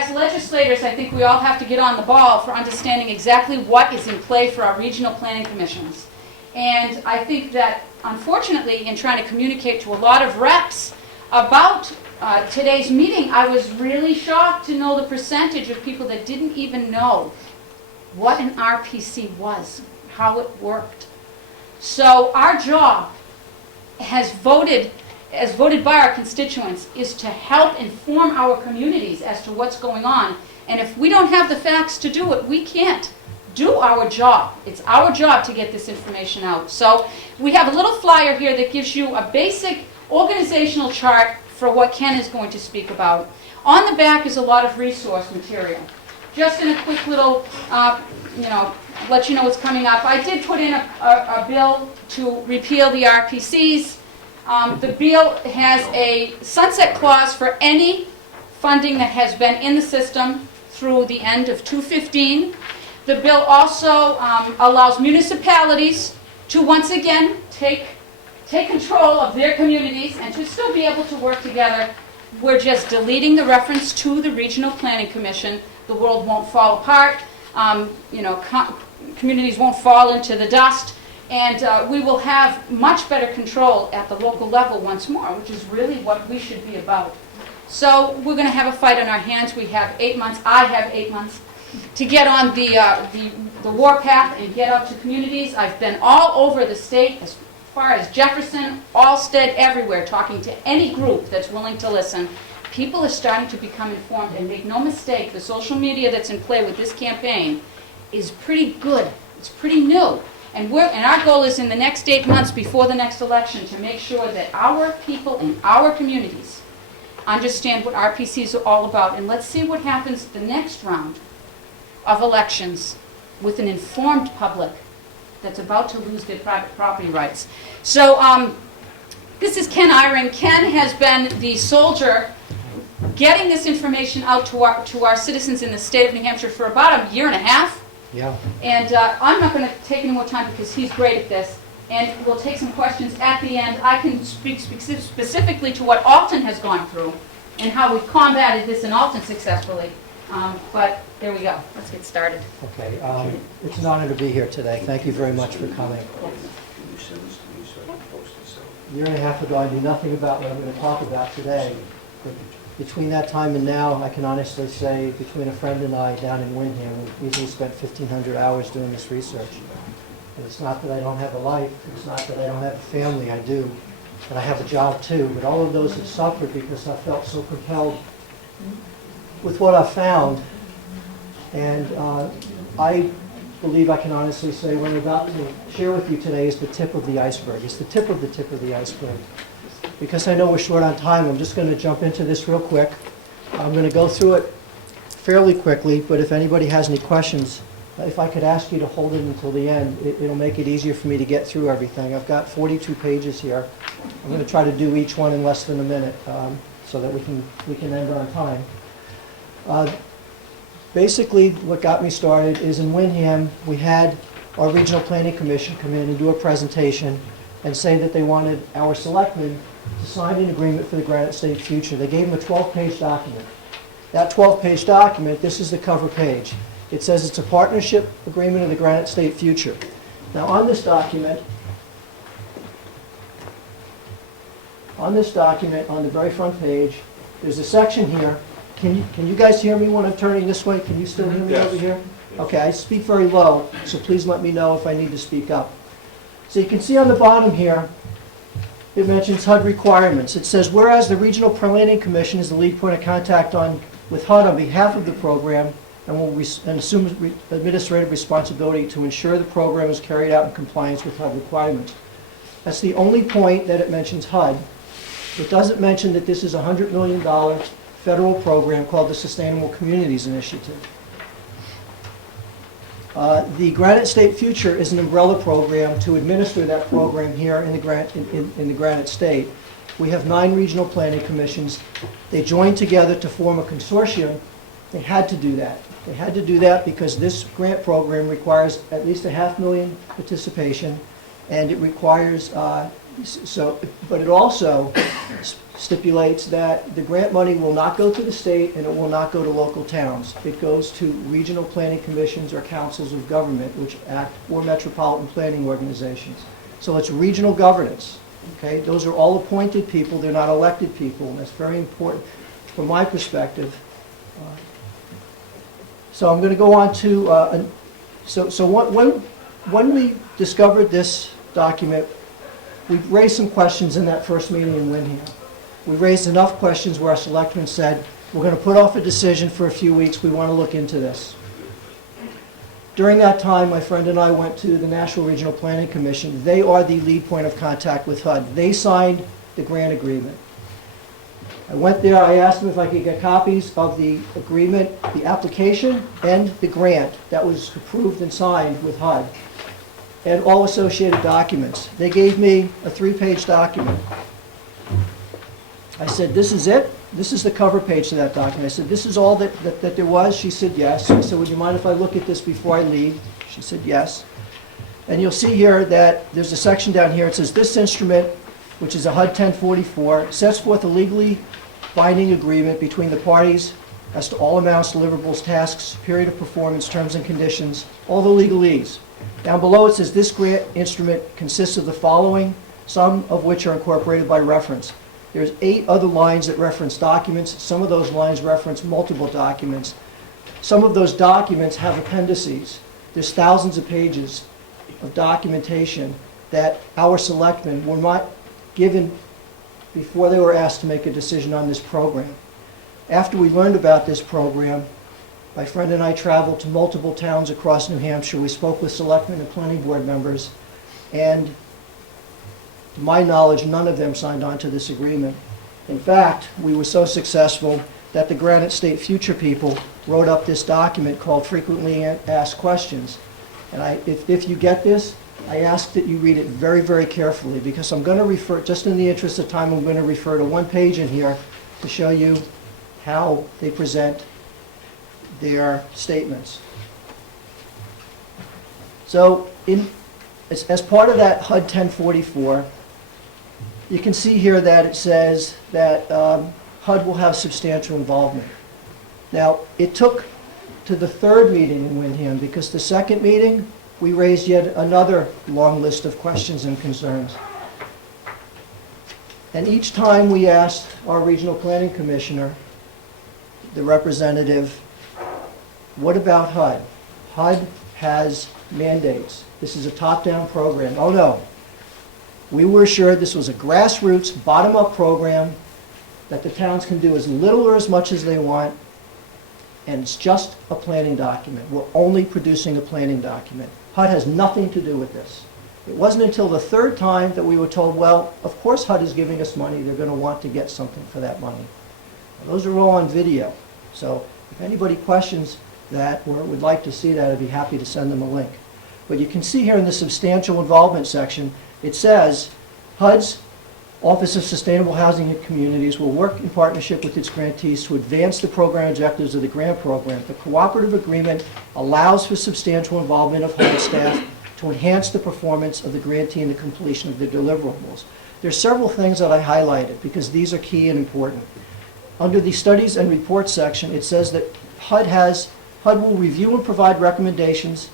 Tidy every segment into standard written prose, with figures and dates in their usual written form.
as legislators, I think we all have to get on the ball for understanding exactly what is in play for our regional planning commissions. And I think that, unfortunately, in trying to communicate to a lot of reps about today's meeting, I was really shocked to know the percentage of people that didn't even know what an RPC was, how it worked. So our job, as voted by our constituents, is to help inform our communities as to what's going on. And if we don't have the facts to do it, we can't do our job. It's our job to get this information out. So we have a little flyer here that gives you a basic organizational chart for what Ken is going to speak about. On the back is a lot of resource material. Just in a quick little, let you know what's coming up. I did put in a bill to repeal the RPCs. The bill has a sunset clause for any funding that has been in the system through the end of 2015. The bill also allows municipalities to once again take control of their communities and to still be able to work together. We're just deleting the reference to the Regional Planning Commission. The world won't fall apart. Communities won't fall into the dust. And we will have much better control at the local level once more, which is really what we should be about. So we're going to have a fight on our hands. We have 8 months. I have 8 months to get on the warpath and get out to communities. I've been all over the state, as far as Jefferson, Allsted, everywhere, talking to any group that's willing to listen. People are starting to become informed, and make no mistake, the social media that's in play with this campaign is pretty good. It's pretty new. And our goal is in the next 8 months before the next election to make sure that our people in our communities understand what RPCs are all about. And let's see what happens the next round of elections with an informed public that's about to lose their private property rights. So this is Ken Eyring. Ken has been the soldier getting this information out to our citizens in the state of New Hampshire for about a year and a half. Yeah. And I'm not going to take any more time because he's great at this. And we'll take some questions at the end. I can speak specifically to what Alton has gone through and how we've combated this in Alton successfully. But there we go. Let's get started. Okay. It's an honor to be here today. Thank you very much for coming. A year and a half ago, I knew nothing about what I'm going to talk about today. But between that time and now, I can honestly say, between a friend and I down in Windham, we easily spent 1,500 hours doing this research. And it's not that I don't have a life. It's not that I don't have a family. I do. And I have a job too. But all of those have suffered because I felt so compelled with what I found. And I believe I can honestly say what I'm about to share with you today is the tip of the iceberg. It's the tip of the iceberg. Because I know we're short on time, I'm just going to jump into this real quick. I'm going to go through it fairly quickly, but if anybody has any questions, if I could ask you to hold it until the end, it'll make it easier for me to get through everything. I've got 42 pages here. I'm going to try to do each one in less than a minute so that we can end on time. Basically, what got me started is in Windham, we had our Regional Planning Commission come in and do a presentation and say that they wanted our selectmen to sign an agreement for the Granite State Future. They gave them a 12-page document. That 12-page document, this is the cover page. It says it's a partnership agreement of the Granite State Future. Now on this document, on the very front page, there's a section here. Can you guys hear me when I'm turning this way? Can you still hear me over here? Okay, I speak very low, so please let me know if I need to speak up. So you can see on the bottom here, it mentions HUD requirements. It says, whereas the Regional Planning Commission is the lead point of contact with HUD on behalf of the program and will assume administrative responsibility to ensure the program is carried out in compliance with HUD requirements. That's the only point that it mentions HUD. It doesn't mention that this is a $100 million federal program called the Sustainable Communities Initiative. The Granite State Future is an umbrella program to administer that program here in the Granite State. We have 9 regional planning commissions. They joined together to form a consortium. They had to do that. They had to do that because this grant program requires at least $500,000 participation, And it requires, but it also stipulates that the grant money will not go to the state and it will not go to local towns. It goes to regional planning commissions or councils of government, which act, or metropolitan planning organizations. So it's regional governance, okay? Those are all appointed people, they're not elected people, and that's very important from my perspective. So I'm going to go on to, when we discovered this document, we raised some questions in that first meeting in Windham. We raised enough questions where our selectmen said, we're going to put off a decision for a few weeks, we want to look into this. During that time, my friend and I went to the National Regional Planning Commission. They are the lead point of contact with HUD. They signed the grant agreement. I went there, I asked them if I could get copies of the agreement, the application, and the grant that was approved and signed with HUD, and all associated documents. They gave me a 3-page document. I said, this is it? This is the cover page to that document. I said, this is all that there was? She said, yes. I said, would you mind if I look at this before I leave? She said, yes. And you'll see here that there's a section down here. It says, this instrument, which is a HUD 1044, sets forth a legally binding agreement between the parties as to all amounts, deliverables, tasks, period of performance, terms and conditions, all the legalese. Down below it says, this grant instrument consists of the following, some of which are incorporated by reference. There's 8 other lines that reference documents. Some of those lines reference multiple documents. Some of those documents have appendices. There's thousands of pages of documentation that our selectmen were not given before they were asked to make a decision on this program. After we learned about this program, my friend and I traveled to multiple towns across New Hampshire. We spoke with selectmen and planning board members, and to my knowledge, none of them signed on to this agreement. In fact, we were so successful that the Granite State Future people wrote up this document called Frequently Asked Questions. And if you get this, I ask that you read it very, very carefully, because I'm going to refer, just in the interest of time, I'm going to refer to one page in here to show you how they present their statements. So as part of that HUD 1044, you can see here that it says that HUD will have substantial involvement. Now, it took to the 3rd meeting in Windham, because the 2nd meeting, we raised yet another long list of questions and concerns. And each time we asked our regional planning commissioner, the representative, what about HUD? HUD has mandates. This is a top-down program. Oh no. We were assured this was a grassroots, bottom-up program that the towns can do as little or as much as they want, and it's just a planning document. We're only producing a planning document. HUD has nothing to do with this. It wasn't until the 3rd time that we were told, well, of course HUD is giving us money. They're going to want to get something for that money. Now, those are all on video. So if anybody questions that or would like to see that, I'd be happy to send them a link. But you can see here in the substantial involvement section, it says HUD's Office of Sustainable Housing and Communities will work in partnership with its grantees to advance the program objectives of the grant program. The cooperative agreement allows for substantial involvement of HUD staff to enhance the performance of the grantee and the completion of the deliverables. There's several things that I highlighted because these are key and important. Under the studies and reports section, it says that HUD will review and provide recommendations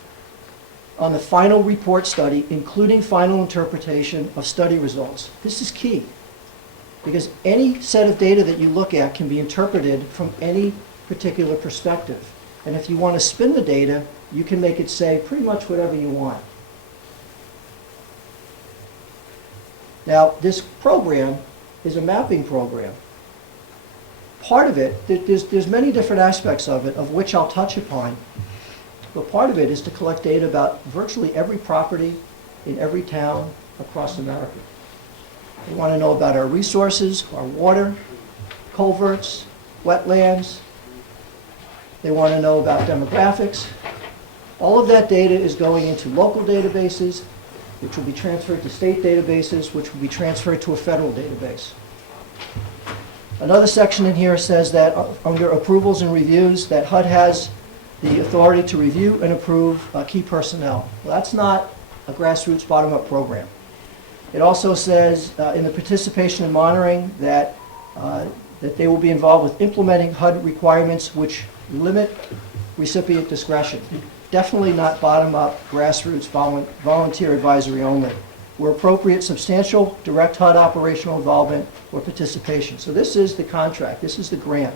on the final report study, including final interpretation of study results. This is key, because any set of data that you look at can be interpreted from any particular perspective. And if you want to spin the data, you can make it say pretty much whatever you want. Now, this program is a mapping program. Part of it, there's many different aspects of it, of which I'll touch upon. But part of it is to collect data about virtually every property in every town across America. They want to know about our resources, our water, culverts, wetlands. They want to know about demographics. All of that data is going into local databases, which will be transferred to state databases, which will be transferred to a federal database. Another section in here says that under approvals and reviews, that HUD has the authority to review and approve key personnel. Well, that's not a grassroots bottom-up program. It also says in the participation and monitoring that they will be involved with implementing HUD requirements which limit recipient discretion. Definitely not bottom-up, grassroots, volunteer advisory only. Where appropriate, substantial direct HUD operational involvement or participation. So this is the contract, this is the grant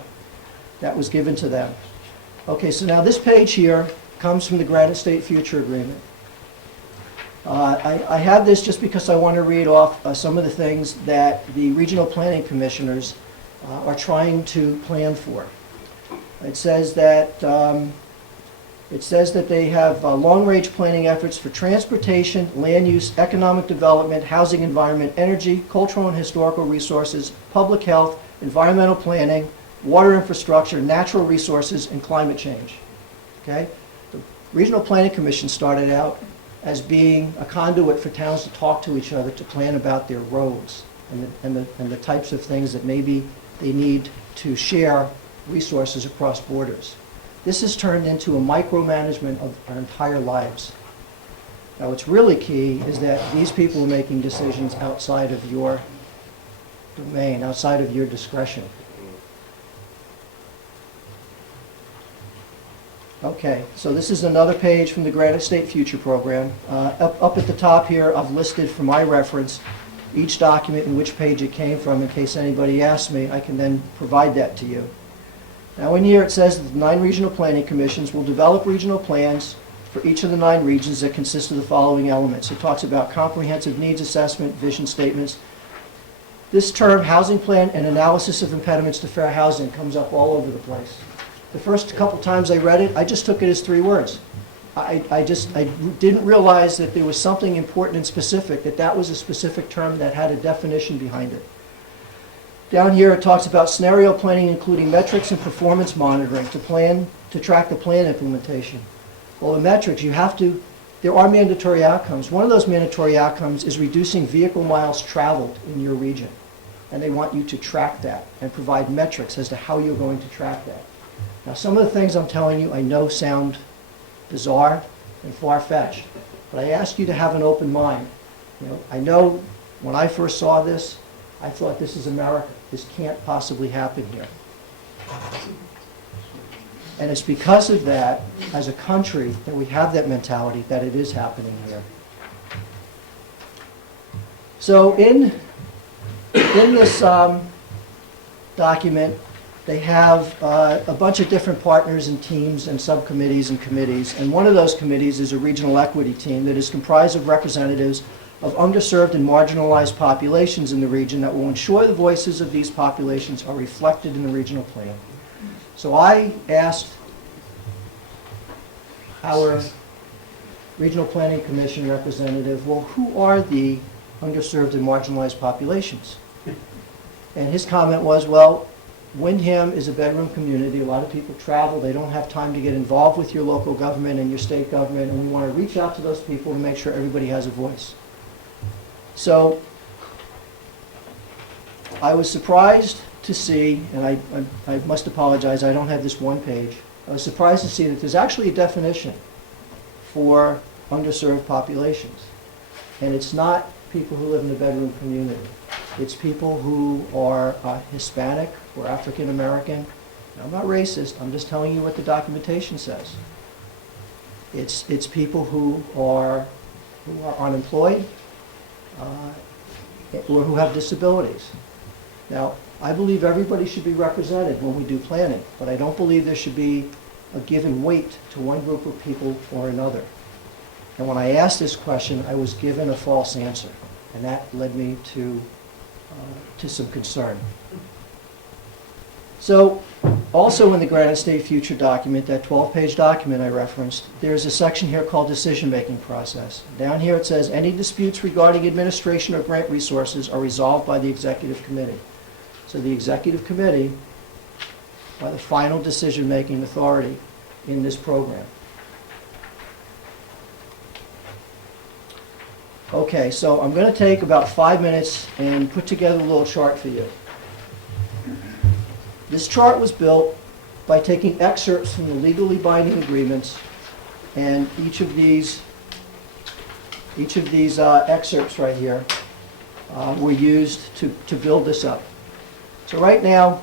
that was given to them. Okay, so now this page here comes from the Granite State Future Agreement. I have this just because I want to read off some of the things that the regional planning commissioners are trying to plan for. It says that they have long-range planning efforts for transportation, land use, economic development, housing environment, energy, cultural and historical resources, public health, environmental planning, water infrastructure, natural resources, and climate change. Okay? The Regional Planning Commission started out as being a conduit for towns to talk to each other, to plan about their roads and the types of things that maybe they need to share resources across borders. This has turned into a micromanagement of our entire lives. Now, what's really key is that these people are making decisions outside of your domain, outside of your discretion. Okay, so this is another page from the Granite State Future Program. Up at the top here, I've listed for my reference each document and which page it came from. In case anybody asks me, I can then provide that to you. Now in here it says that the 9 regional planning commissions will develop regional plans for each of the 9 regions that consist of the following elements. It talks about comprehensive needs assessment, vision statements. This term, housing plan and analysis of impediments to fair housing, comes up all over the place. The first couple times I read it, I just took it as 3 words. I didn't realize that there was something important and specific, that was a specific term that had a definition behind it. Down here it talks about scenario planning, including metrics and performance monitoring to track the plan implementation. Well, the metrics, there are mandatory outcomes. One of those mandatory outcomes is reducing vehicle miles traveled in your region. And they want you to track that and provide metrics as to how you're going to track that. Now, some of the things I'm telling you I know sound bizarre and far-fetched, but I ask you to have an open mind. I know when I first saw this, I thought, this is America. This can't possibly happen here. And it's because of that, as a country, that we have that mentality that it is happening here. So in this document, they have a bunch of different partners and teams and subcommittees and committees. And one of those committees is a regional equity team that is comprised of representatives of underserved and marginalized populations in the region that will ensure the voices of these populations are reflected in the regional plan. So I asked our Regional Planning Commission representative, well, who are the underserved and marginalized populations? And his comment was, well, Windham is a bedroom community. A lot of people travel. They don't have time to get involved with your local government and your state government, and we want to reach out to those people to make sure everybody has a voice. So I was surprised to see, and I must apologize, I don't have this one page. I was surprised to see that there's actually a definition for underserved populations. And it's not people who live in a bedroom community. It's people who are Hispanic or African American. I'm not racist, I'm just telling you what the documentation says. It's people who are unemployed or who have disabilities. Now, I believe everybody should be represented when we do planning, but I don't believe there should be a given weight to one group of people or another. And when I asked this question, I was given a false answer, and that led me to some concern. So, also in the Granite State Future document, that 12-page document I referenced, there's a section here called decision-making process. Down here it says, any disputes regarding administration or grant resources are resolved by the Executive Committee. So the Executive Committee are the final decision-making authority in this program. Okay, so I'm going to take about 5 minutes and put together a little chart for you. This chart was built by taking excerpts from the legally binding agreements, and each of these Each of these excerpts right here were used to build this up. So right now,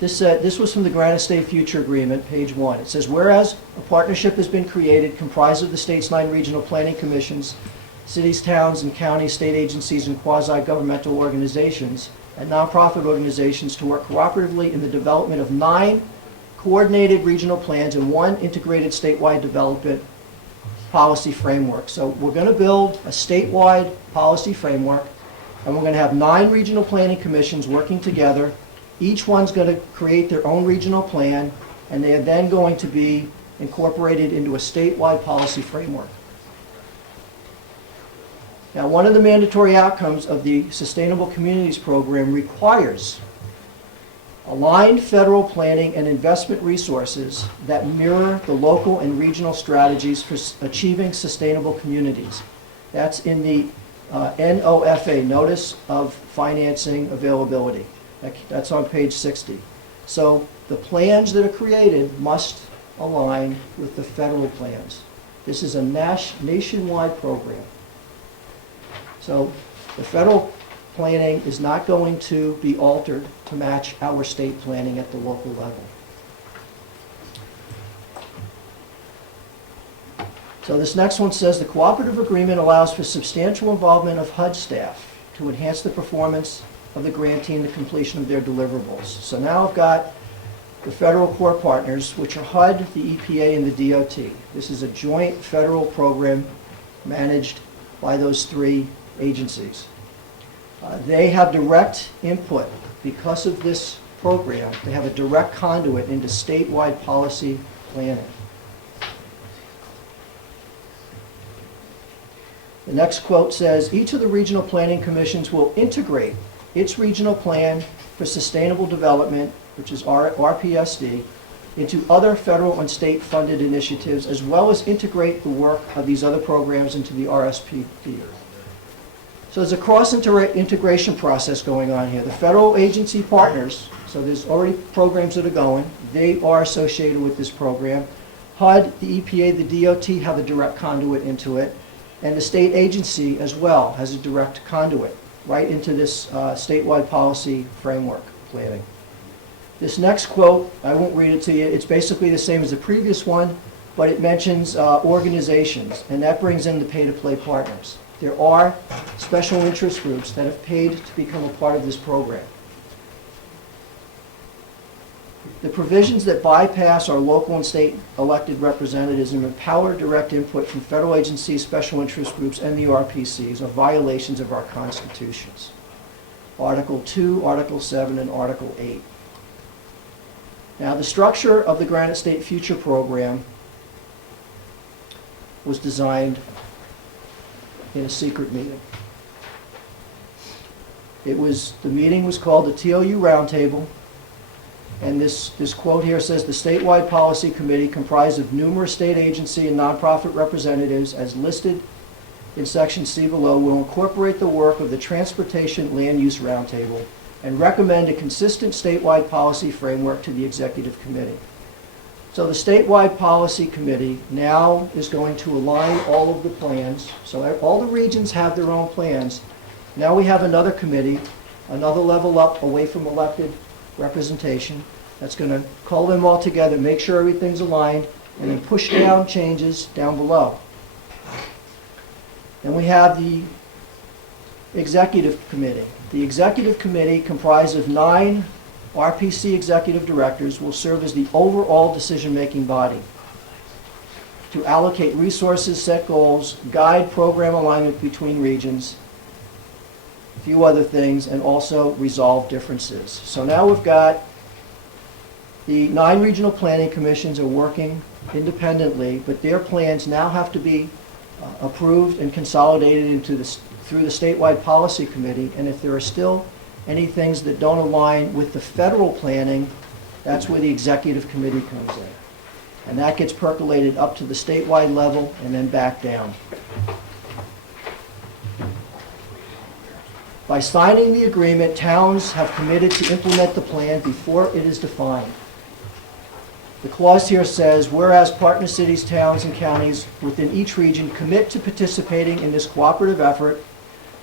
this was from the Granite State Future Agreement, page 1. It says, whereas a partnership has been created comprised of the state's 9 regional planning commissions, cities, towns, and counties, state agencies, and quasi-governmental organizations, and nonprofit organizations to work cooperatively in the development of 9 coordinated regional plans and 1 integrated statewide development policy framework. So we're going to build a statewide policy framework, and we're going to have 9 regional planning commissions working together. Each one's going to create their own regional plan, and they are then going to be incorporated into a statewide policy framework. Now, one of the mandatory outcomes of the Sustainable Communities Program requires aligned federal planning and investment resources that mirror the local and regional strategies for achieving sustainable communities. That's in the NOFA, Notice of Financing Availability. That's on page 60. So the plans that are created must align with the federal plans. This is a nationwide program. So the federal planning is not going to be altered to match our state planning at the local level. So this next one says the cooperative agreement allows for substantial involvement of HUD staff to enhance the performance of the grantee in the completion of their deliverables. So now I've got the federal core partners, which are HUD, the EPA, and the DOT. This is a joint federal program managed by those 3 agencies. They have direct input. Because of this program, they have a direct conduit into statewide policy planning. The next quote says, each of the regional planning commissions will integrate its regional plan for sustainable development, which is RPSD, into other federal and state funded initiatives, as well as integrate the work of these other programs into the RSPP. So there's a cross-integration process going on here. The federal agency partners, so there's already programs that are going, they are associated with this program. HUD, the EPA, the DOT have a direct conduit into it, and the state agency as well has a direct conduit right into this statewide policy framework planning. This next quote, I won't read it to you, it's basically the same as the previous one, but it mentions organizations, and that brings in the pay-to-play partners. There are special interest groups that have paid to become a part of this program. The provisions that bypass our local and state elected representatives and empower direct input from federal agencies, special interest groups, and the RPCs are violations of our constitutions. Article 2, Article 7, and Article 8. Now, the structure of the Granite State Future program was designed in a secret meeting. The meeting was called the TOU Roundtable, and this quote here says, the statewide policy committee, comprised of numerous state agency and nonprofit representatives as listed in section C below, will incorporate the work of the Transportation Land Use Roundtable and recommend a consistent statewide policy framework to the executive committee. So the statewide policy committee now is going to align all of the plans. So all the regions have their own plans. Now we have another committee, another level up away from elected representation, that's going to call them all together, make sure everything's aligned, and then push down changes down below. Then we have the executive committee. The executive committee, comprised of 9 RPC executive directors, will serve as the overall decision-making body to allocate resources, set goals, guide program alignment between regions, a few other things, and also resolve differences. So now we've got the 9 regional planning commissions are working independently, but their plans now have to be approved and consolidated into through the statewide policy committee, and if there are still any things that don't align with the federal planning, that's where the executive committee comes in. And that gets percolated up to the statewide level and then back down. By signing the agreement, towns have committed to implement the plan before it is defined. The clause here says, whereas partner cities, towns, and counties within each region commit to participating in this cooperative effort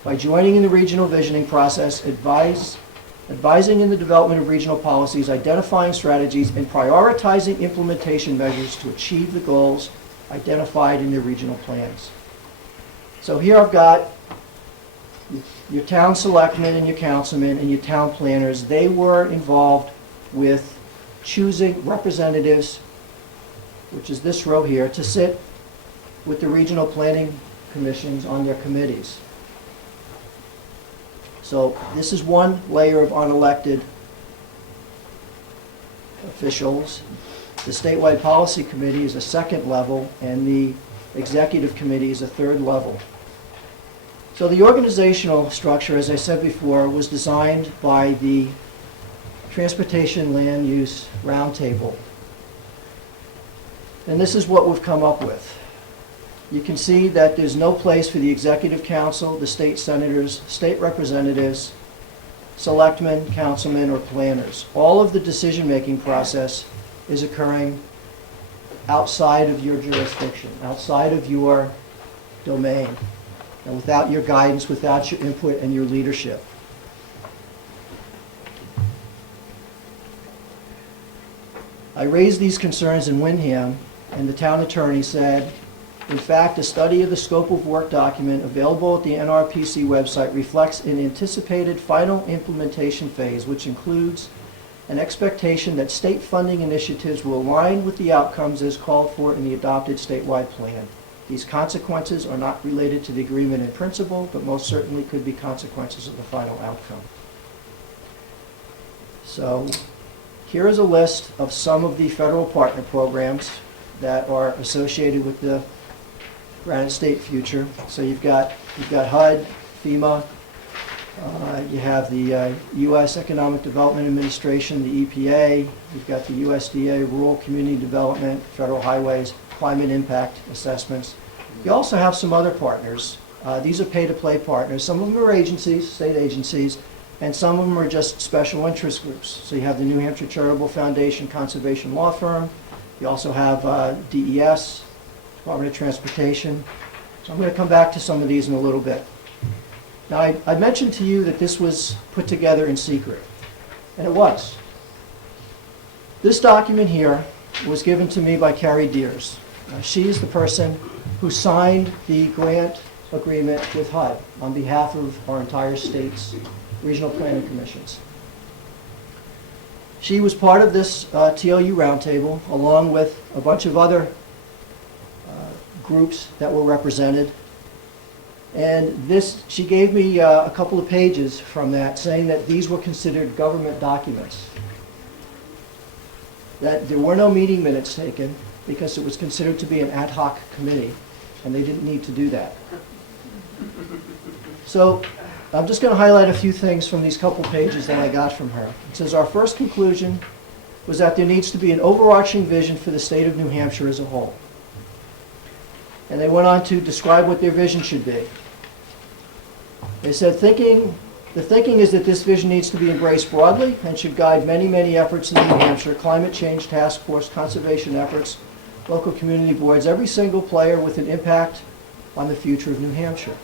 by joining in the regional visioning process, advising in the development of regional policies, identifying strategies, and prioritizing implementation measures to achieve the goals identified in their regional plans. So here I've got your town selectmen and your councilmen and your town planners. They were involved with choosing representatives, which is this row here, to sit with the regional planning commissions on their committees. So this is one layer of unelected officials. The statewide policy committee is a second level, and the executive committee is a third level. So the organizational structure, as I said before, was designed by the Transportation Land Use Roundtable. And this is what we've come up with. You can see that there's no place for the Executive Council, the state senators, state representatives, selectmen, councilmen, or planners. All of the decision-making process is occurring outside of your jurisdiction, outside of your domain, and without your guidance, without your input and your leadership. I raised these concerns in Windham, and the town attorney said, in fact, a study of the scope of work document available at the NRPC website reflects an anticipated final implementation phase, which includes an expectation that state funding initiatives will align with the outcomes as called for in the adopted statewide plan. These consequences are not related to the agreement in principle, but most certainly could be consequences of the final outcome. So here is a list of some of the federal partner programs that are associated with the Granite State Future. So you've got HUD, FEMA, you have the U.S. Economic Development Administration, the EPA, you've got the USDA, Rural Community Development, Federal Highways, Climate Impact Assessments. You also have some other partners. These are pay-to-play partners. Some of them are agencies, state agencies, and some of them are just special interest groups. So you have the New Hampshire Charitable Foundation Conservation Law Firm. You also have DES, Department of Transportation. So I'm going to come back to some of these in a little bit. Now, I mentioned to you that this was put together in secret, and it was. This document here was given to me by Carrie Deers. She is the person who signed the grant agreement with HUD on behalf of our entire state's regional planning commissions. She was part of this TLU roundtable, along with a bunch of other groups that were represented. And she gave me a couple of pages from that saying that these were considered government documents. That there were no meeting minutes taken because it was considered to be an ad hoc committee, and they didn't need to do that. So I'm just going to highlight a few things from these couple pages that I got from her. It says, our first conclusion was that there needs to be an overarching vision for the state of New Hampshire as a whole. And they went on to describe what their vision should be. They said, the thinking is that this vision needs to be embraced broadly and should guide many, many efforts in New Hampshire, climate change task force, conservation efforts, local community boards, every single player with an impact on the future of New Hampshire.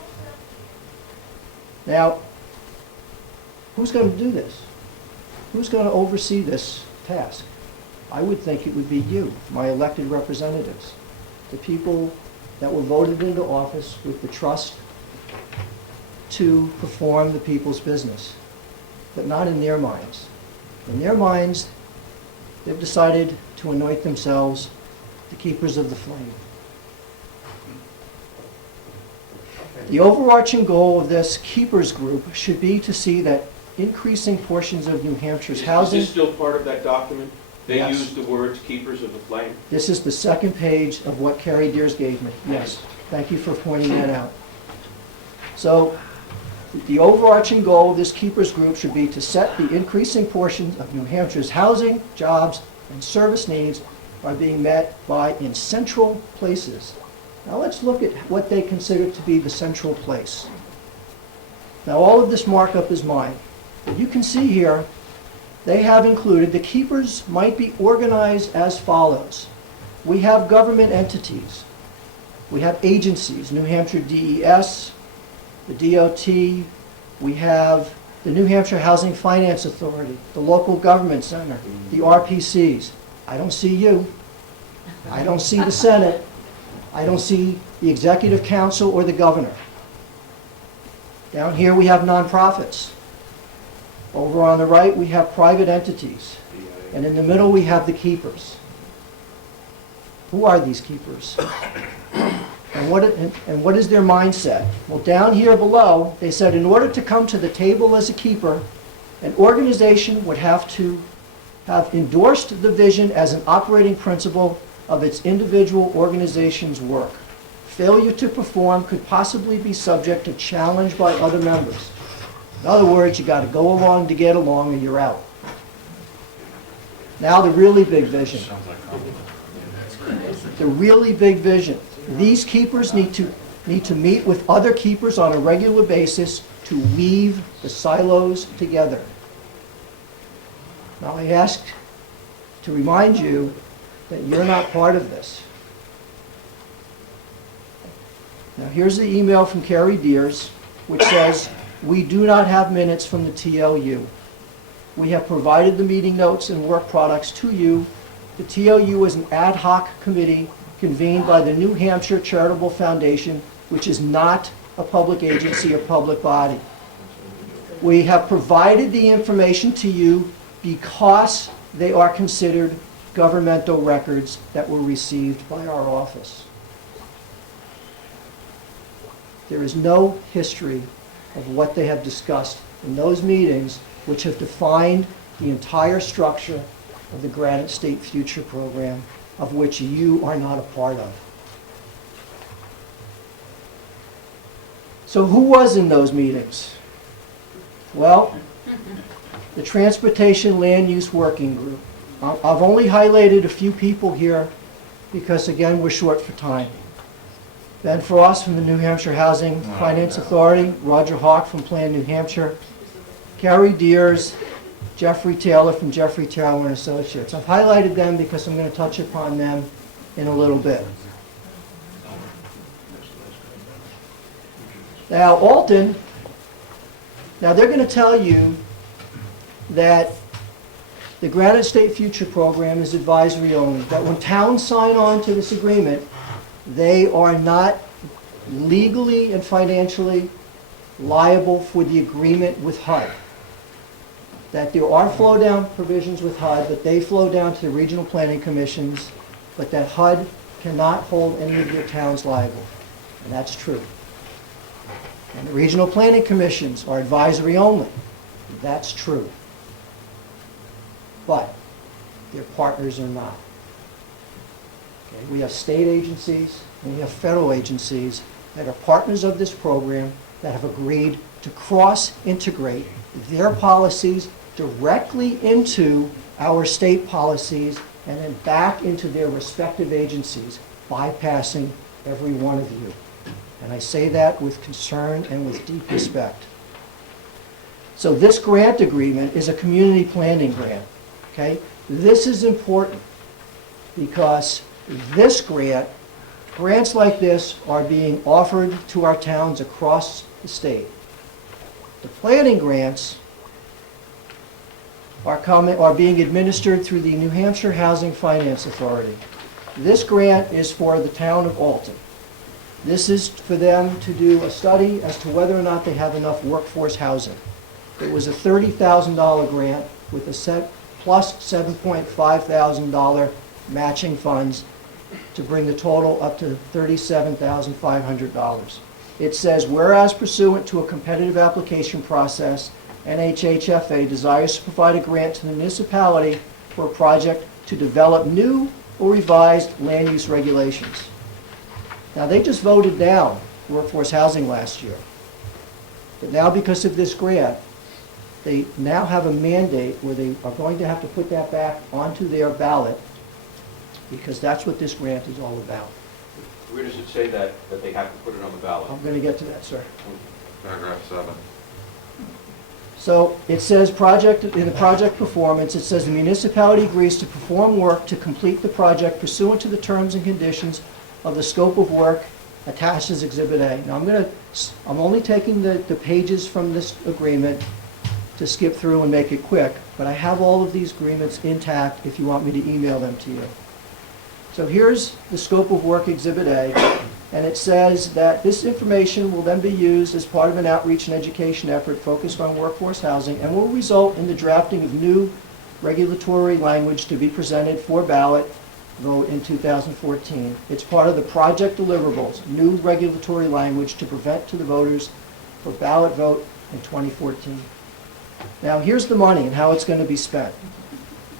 Now, who's going to do this? Who's going to oversee this task? I would think it would be you, my elected representatives, the people that were voted into office with the trust to perform the people's business, but not in their minds. In their minds, they've decided to anoint themselves the keepers of the flame. The overarching goal of this keepers group should be to see that increasing portions of New Hampshire's housing... Is this still part of that document? They Yes. use the words keepers of the flame? This is the second page of what Carrie Deers gave me. Yes, thank you for pointing that out. So, the overarching goal of this keepers group should be to set the increasing portions of New Hampshire's housing, jobs, and service needs are being met by in central places. Now let's look at what they consider to be the central place. Now all of this markup is mine. But you can see here they have included the keepers might be organized as follows. We have government entities. We have agencies, New Hampshire DES, the DOT, we have the New Hampshire Housing Finance Authority, the Local Government Center, the RPCs. I don't see you. I don't see the Senate. I don't see the Executive Council or the Governor. Down here we have nonprofits. Over on the right we have private entities. And in the middle we have the keepers. Who are these keepers? And what is their mindset? Well, down here below, they said in order to come to the table as a keeper, an organization would have to have endorsed the vision as an operating principle of its individual organization's work. Failure to perform could possibly be subject to challenge by other members. In other words, you got to go along to get along or you're out. Now the really big vision. The really big vision. These keepers need to meet with other keepers on a regular basis to weave the silos together. Now I ask to remind you that you're not part of this. Now here's the email from Carrie Deers, which says, we do not have minutes from the TLU. We have provided the meeting notes and work products to you. The TLU is an ad hoc committee convened by the New Hampshire Charitable Foundation, which is not a public agency or public body. We have provided the information to you because they are considered governmental records that were received by our office. There is no history of what they have discussed in those meetings, which have defined the entire structure of the Granite State Future program, of which you are not a part of. So who was in those meetings? Well, the Transportation Land Use Working Group. I've only highlighted a few people here because, again, we're short for time. Ben Frost from the New Hampshire Housing Finance Authority, Roger Hawk from Plan New Hampshire, Carrie Deers, Jeffrey Taylor from Jeffrey Taylor and Associates. I've highlighted them because I'm going to touch upon them in a little bit. Now, Alton, now they're going to tell you that the Granite State Future program is advisory only, that when towns sign on to this agreement, they are not legally and financially liable for the agreement with HUD. That there are flow-down provisions with HUD, but they flow down to the regional planning commissions, but that HUD cannot hold any of their towns liable. And that's true. And the regional planning commissions are advisory only. That's true. But their partners are not. Okay? We have state agencies and we have federal agencies that are partners of this program that have agreed to cross-integrate their policies directly into our state policies and then back into their respective agencies, bypassing every one of you. And I say that with concern and with deep respect. So this grant agreement is a community planning grant, okay? This is important because this grants like this are being offered to our towns across the state. The planning grants are being administered through the New Hampshire Housing Finance Authority. This grant is for the town of Alton. This is for them to do a study as to whether or not they have enough workforce housing. It was a $30,000 grant with a set plus $7.5 thousand matching funds to bring the total up to $37,500. It says, whereas pursuant to a competitive application process, NHHFA desires to provide a grant to the municipality for a project to develop new or revised land use regulations. Now, they just voted down workforce housing last year. But now, because of this grant, they now have a mandate where they are going to have to put that back onto their ballot because that's what this grant is all about. Where does it say that they have to put it on the ballot? I'm going to get to that, sir. Paragraph 7. So it says in the project performance, it says the municipality agrees to perform work to complete the project pursuant to the terms and conditions of the scope of work attached as Exhibit A. Now I'm only taking the pages from this agreement to skip through and make it quick, but I have all of these agreements intact if you want me to email them to you. So here's the scope of work Exhibit A, and it says that this information will then be used as part of an outreach and education effort focused on workforce housing and will result in the drafting of new regulatory language to be presented for ballot vote in 2014. It's part of the project deliverables, new regulatory language to present to the voters for ballot vote in 2014. Now here's the money and how it's going to be spent.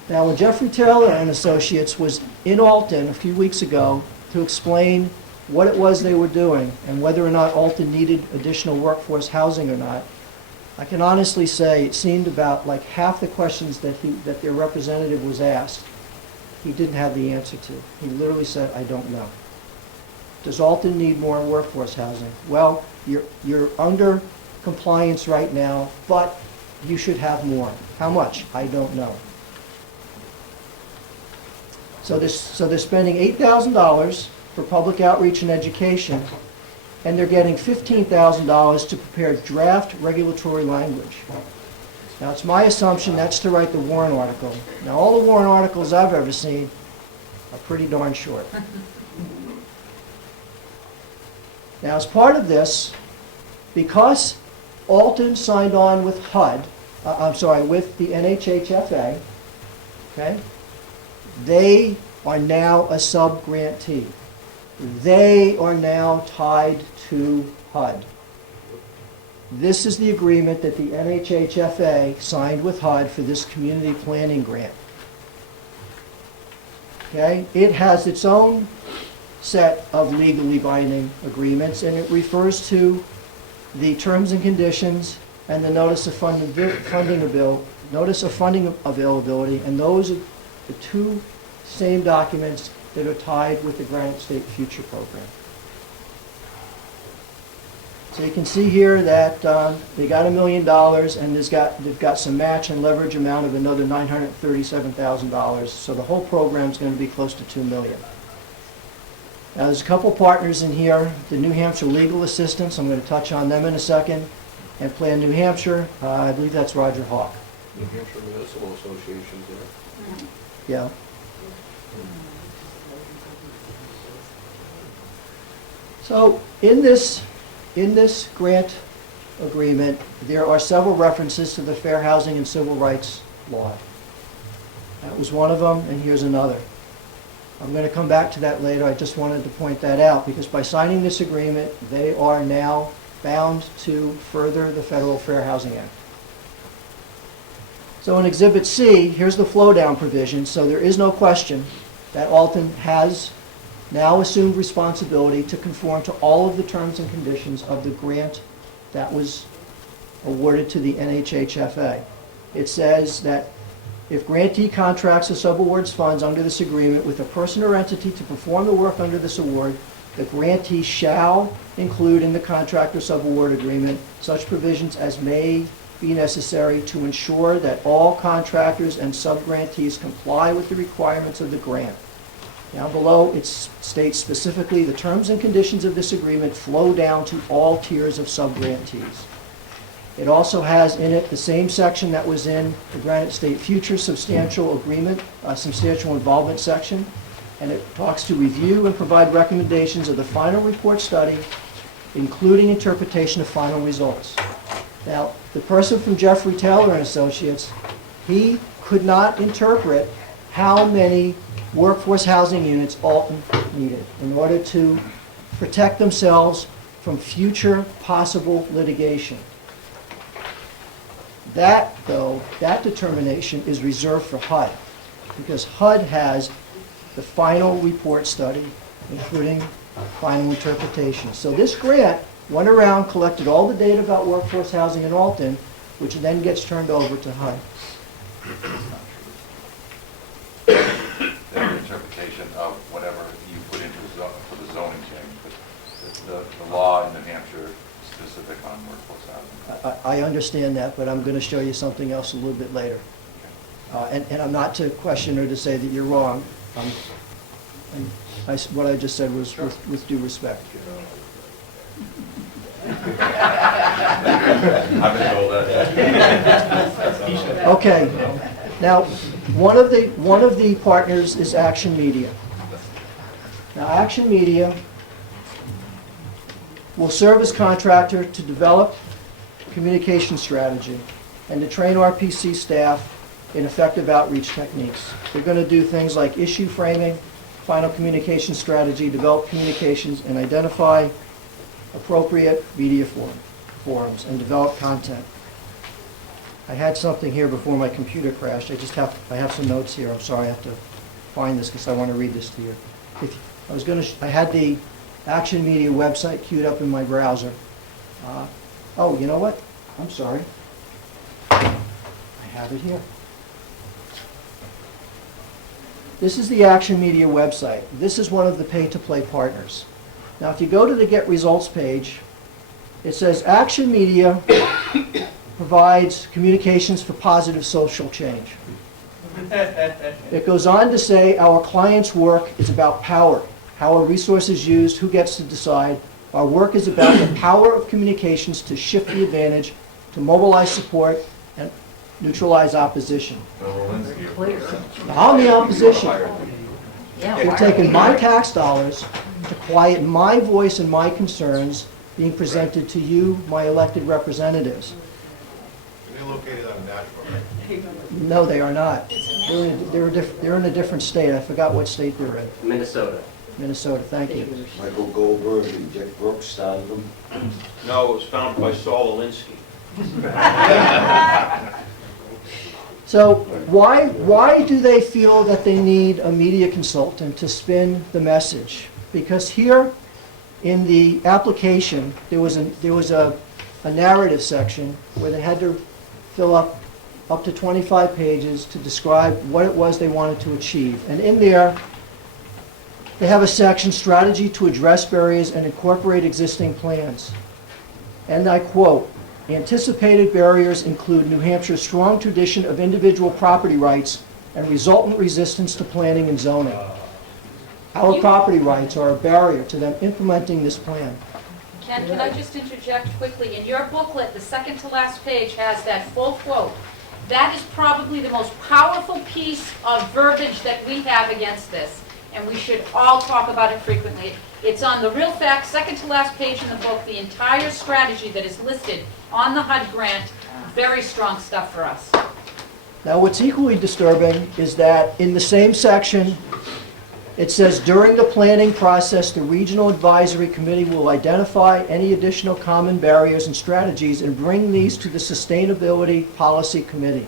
Now when Jeffrey Taylor and Associates was in Alton a few weeks ago to explain what it was they were doing and whether or not Alton needed additional workforce housing or not, I can honestly say it seemed about like half the questions that their representative was asked, he didn't have the answer to. He literally said, I don't know. Does Alton need more workforce housing? Well, you're under compliance right now, but you should have more. How much? I don't know. So they're spending $8,000 for public outreach and education, and they're getting $15,000 to prepare draft regulatory language. Now, it's my assumption that's to write the warrant article. Now, all the warrant articles I've ever seen are pretty darn short. Now, as part of this, because Alton signed on with with the NHHFA, okay, they are now a sub-grantee. They are now tied to HUD. This is the agreement that the NHHFA signed with HUD for this community planning grant. Okay? It has its own set of legally binding agreements, and it refers to the terms and conditions and the notice of funding availability, and those are the two same documents that are tied with the Granite State Future program. So you can see here that they got $1 million, and they've got some match and leverage amount of another $937,000. So the whole program is going to be close to $2 million. Now there's a couple partners in here, the New Hampshire Legal Assistance, I'm going to touch on them in a second, and Plan New Hampshire, I believe that's Roger Hawk. New Hampshire Municipal Association there. Yeah. So in this grant agreement, there are several references to the Fair Housing and Civil Rights Law. That was one of them, and here's another. I'm going to come back to that later. I just wanted to point that out because by signing this agreement, they are now bound to further the Federal Fair Housing Act. So in Exhibit C, here's the flow-down provision. So there is no question that Alton has now assumed responsibility to conform to all of the terms and conditions of the grant that was awarded to the NHHFA. It says that if grantee contracts or subawards funds under this agreement with a person or entity to perform the work under this award, the grantee shall include in the contract or subaward agreement such provisions as may be necessary to ensure that all contractors and subgrantees comply with the requirements of the grant. Down below, it states specifically the terms and conditions of this agreement flow down to all tiers of subgrantees. It also has in it the same section that was in the Granite State Future substantial agreement, substantial involvement section, and it talks to review and provide recommendations of the final report study, including interpretation of final results. Now, the person from Jeffrey Taylor and Associates, he could not interpret how many workforce housing units Alton needed in order to protect themselves from future possible litigation. That, though, that determination is reserved for HUD, because HUD has the final report study, including final interpretation. So this grant went around, collected all the data about workforce housing in Alton, which then gets turned over to HUD. Their interpretation of whatever you put into for the zoning change. But the law in New Hampshire specific on workforce housing. I understand that, but I'm going to show you something else a little bit later. And I'm not to question or to say that you're wrong. What I just said was with due respect. I've been told that. Okay. Now, one of the partners is Action Media. Now, Action Media will serve as contractor to develop communication strategy and to train RPC staff in effective outreach techniques. They're going to do things like issue framing, final communication strategy, develop communications, and identify appropriate media forums, and develop content. I had something here before my computer crashed. I have some notes here. I'm sorry, I have to find this because I want to read this to you. I had the Action Media website queued up in my browser. Oh, you know what? I'm sorry. I have it here. This is the Action Media website. This is one of the pay-to-play partners. Now, if you go to the Get Results page, it says Action Media provides communications for positive social change. It goes on to say our clients' work is about power, how a resource is used, who gets to decide. Our work is about the power of communications to shift the advantage, to mobilize support, and neutralize opposition. I'm the opposition. You're taking my tax dollars to quiet my voice and my concerns being presented to you, my elected representatives. They're located on Nashville. No, they are not. They're in a different state. I forgot what state they're in. Minnesota. Minnesota, thank you. Michael Goldberg and Dick Brooks started them. No, it was founded by Saul Alinsky. So why do they feel that they need a media consultant to spin the message? Because here in the application, there was a narrative section where they had to fill up to 25 pages to describe what it was they wanted to achieve. And in there, they have a section, Strategy to Address Barriers and Incorporate Existing Plans. And I quote, anticipated barriers include New Hampshire's strong tradition of individual property rights and resultant resistance to planning and zoning. Our property rights are a barrier to them implementing this plan. Ken, can I just interject quickly? In your booklet, the second to last page has that full quote. That is probably the most powerful piece of verbiage that we have against this, and we should all talk about it frequently. It's on the real facts, second to last page in the book, the entire strategy that is listed on the HUD grant. Very strong stuff for us. Now, what's equally disturbing is that in the same section, it says, during the planning process, the Regional Advisory Committee will identify any additional common barriers and strategies and bring these to the Sustainability Policy Committee.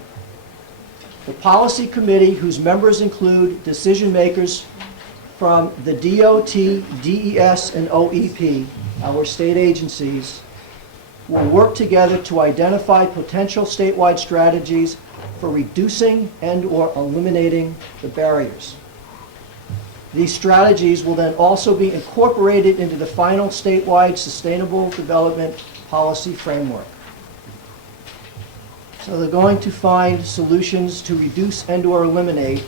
The Policy Committee, whose members include decision makers from the DOT, DES, and OEP, our state agencies, will work together to identify potential statewide strategies for reducing and/or eliminating the barriers. These strategies will then also be incorporated into the final statewide Sustainable Development Policy Framework. So they're going to find solutions to reduce and/or eliminate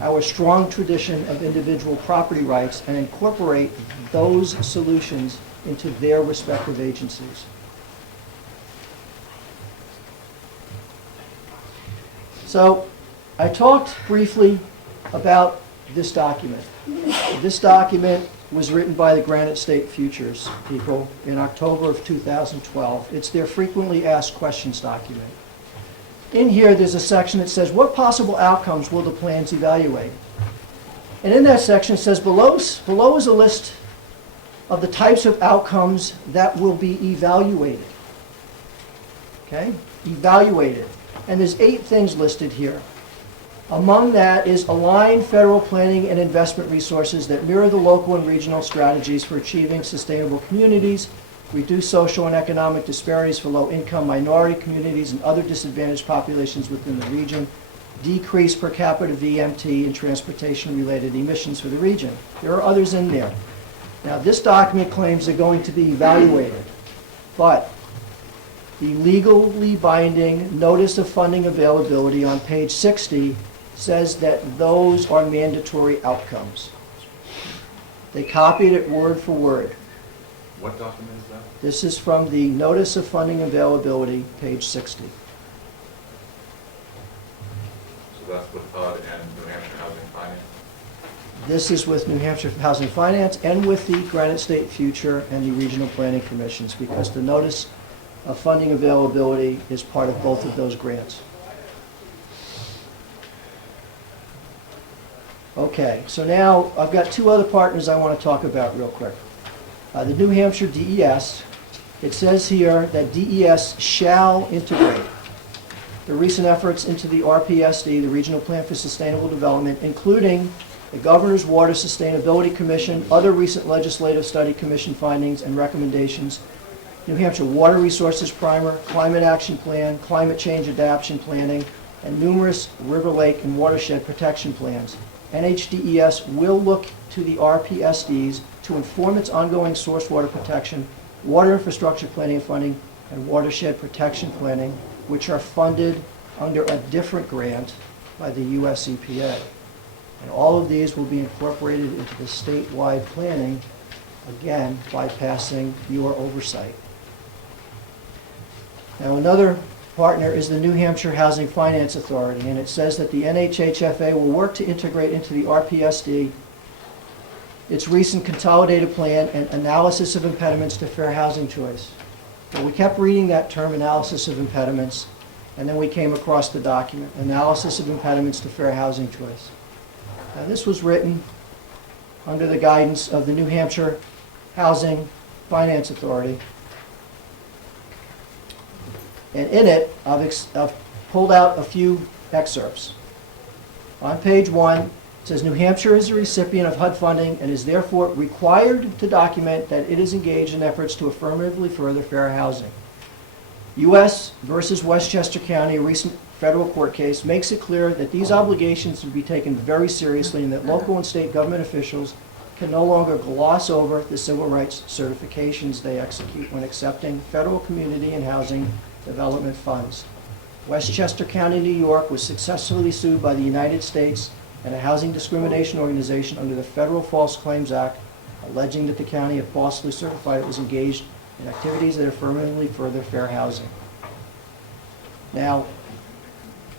our strong tradition of individual property rights and incorporate those solutions into their respective agencies. So I talked briefly about this document. This document was written by the Granite State Futures people in October of 2012. It's their frequently asked questions document. In here, there's a section that says, what possible outcomes will the plans evaluate? And in that section, it says, below is a list of the types of outcomes that will be evaluated. Okay? Evaluated. And there's 8 things listed here. Among that is align federal planning and investment resources that mirror the local and regional strategies for achieving sustainable communities, reduce social and economic disparities for low-income minority communities and other disadvantaged populations within the region, decrease per capita VMT and transportation-related emissions for the region. There are others in there. Now, this document claims they're going to be evaluated. But the legally binding notice of funding availability on page 60 says that those are mandatory outcomes. They copied it word for word. What document is that? This is from the notice of funding availability, page 60. So that's with HUD and New Hampshire Housing Finance? This is with New Hampshire Housing Finance and with the Granite State Future and the Regional Planning Commissions, because the notice of funding availability is part of both of those grants. Okay, so now I've got two other partners I want to talk about real quick. The New Hampshire DES, it says here that DES shall integrate the recent efforts into the RPSD, the Regional Plan for Sustainable Development, including the Governor's Water Sustainability Commission, other recent legislative study commission findings and recommendations, New Hampshire Water Resources Primer, Climate Action Plan, Climate Change Adaptation Planning, and numerous river, lake, and watershed protection plans. NHDES will look to the RPSDs to inform its ongoing source water protection, water infrastructure planning and funding, and watershed protection planning, which are funded under a different grant by the US EPA. And all of these will be incorporated into the statewide planning, again, bypassing your oversight. Now, another partner is the New Hampshire Housing Finance Authority, and it says that the NHHFA will work to integrate into the RPSD its recent consolidated plan and analysis of impediments to fair housing choice. Well, we kept reading that term, analysis of impediments, and then we came across the document, analysis of impediments to fair housing choice. Now, this was written under the guidance of the New Hampshire Housing Finance Authority. And in it, I've pulled out a few excerpts. On page 1, it says, New Hampshire is a recipient of HUD funding and is therefore required to document that it is engaged in efforts to affirmatively further fair housing. U.S. versus Westchester County, a recent federal court case, makes it clear that these obligations will be taken very seriously and that local and state government officials can no longer gloss over the civil rights certifications they execute when accepting federal community and housing development funds. Westchester County, New York was successfully sued by the United States and a housing discrimination organization under the Federal False Claims Act, alleging that the county had falsely certified it was engaged in activities that affirmatively further fair housing. Now,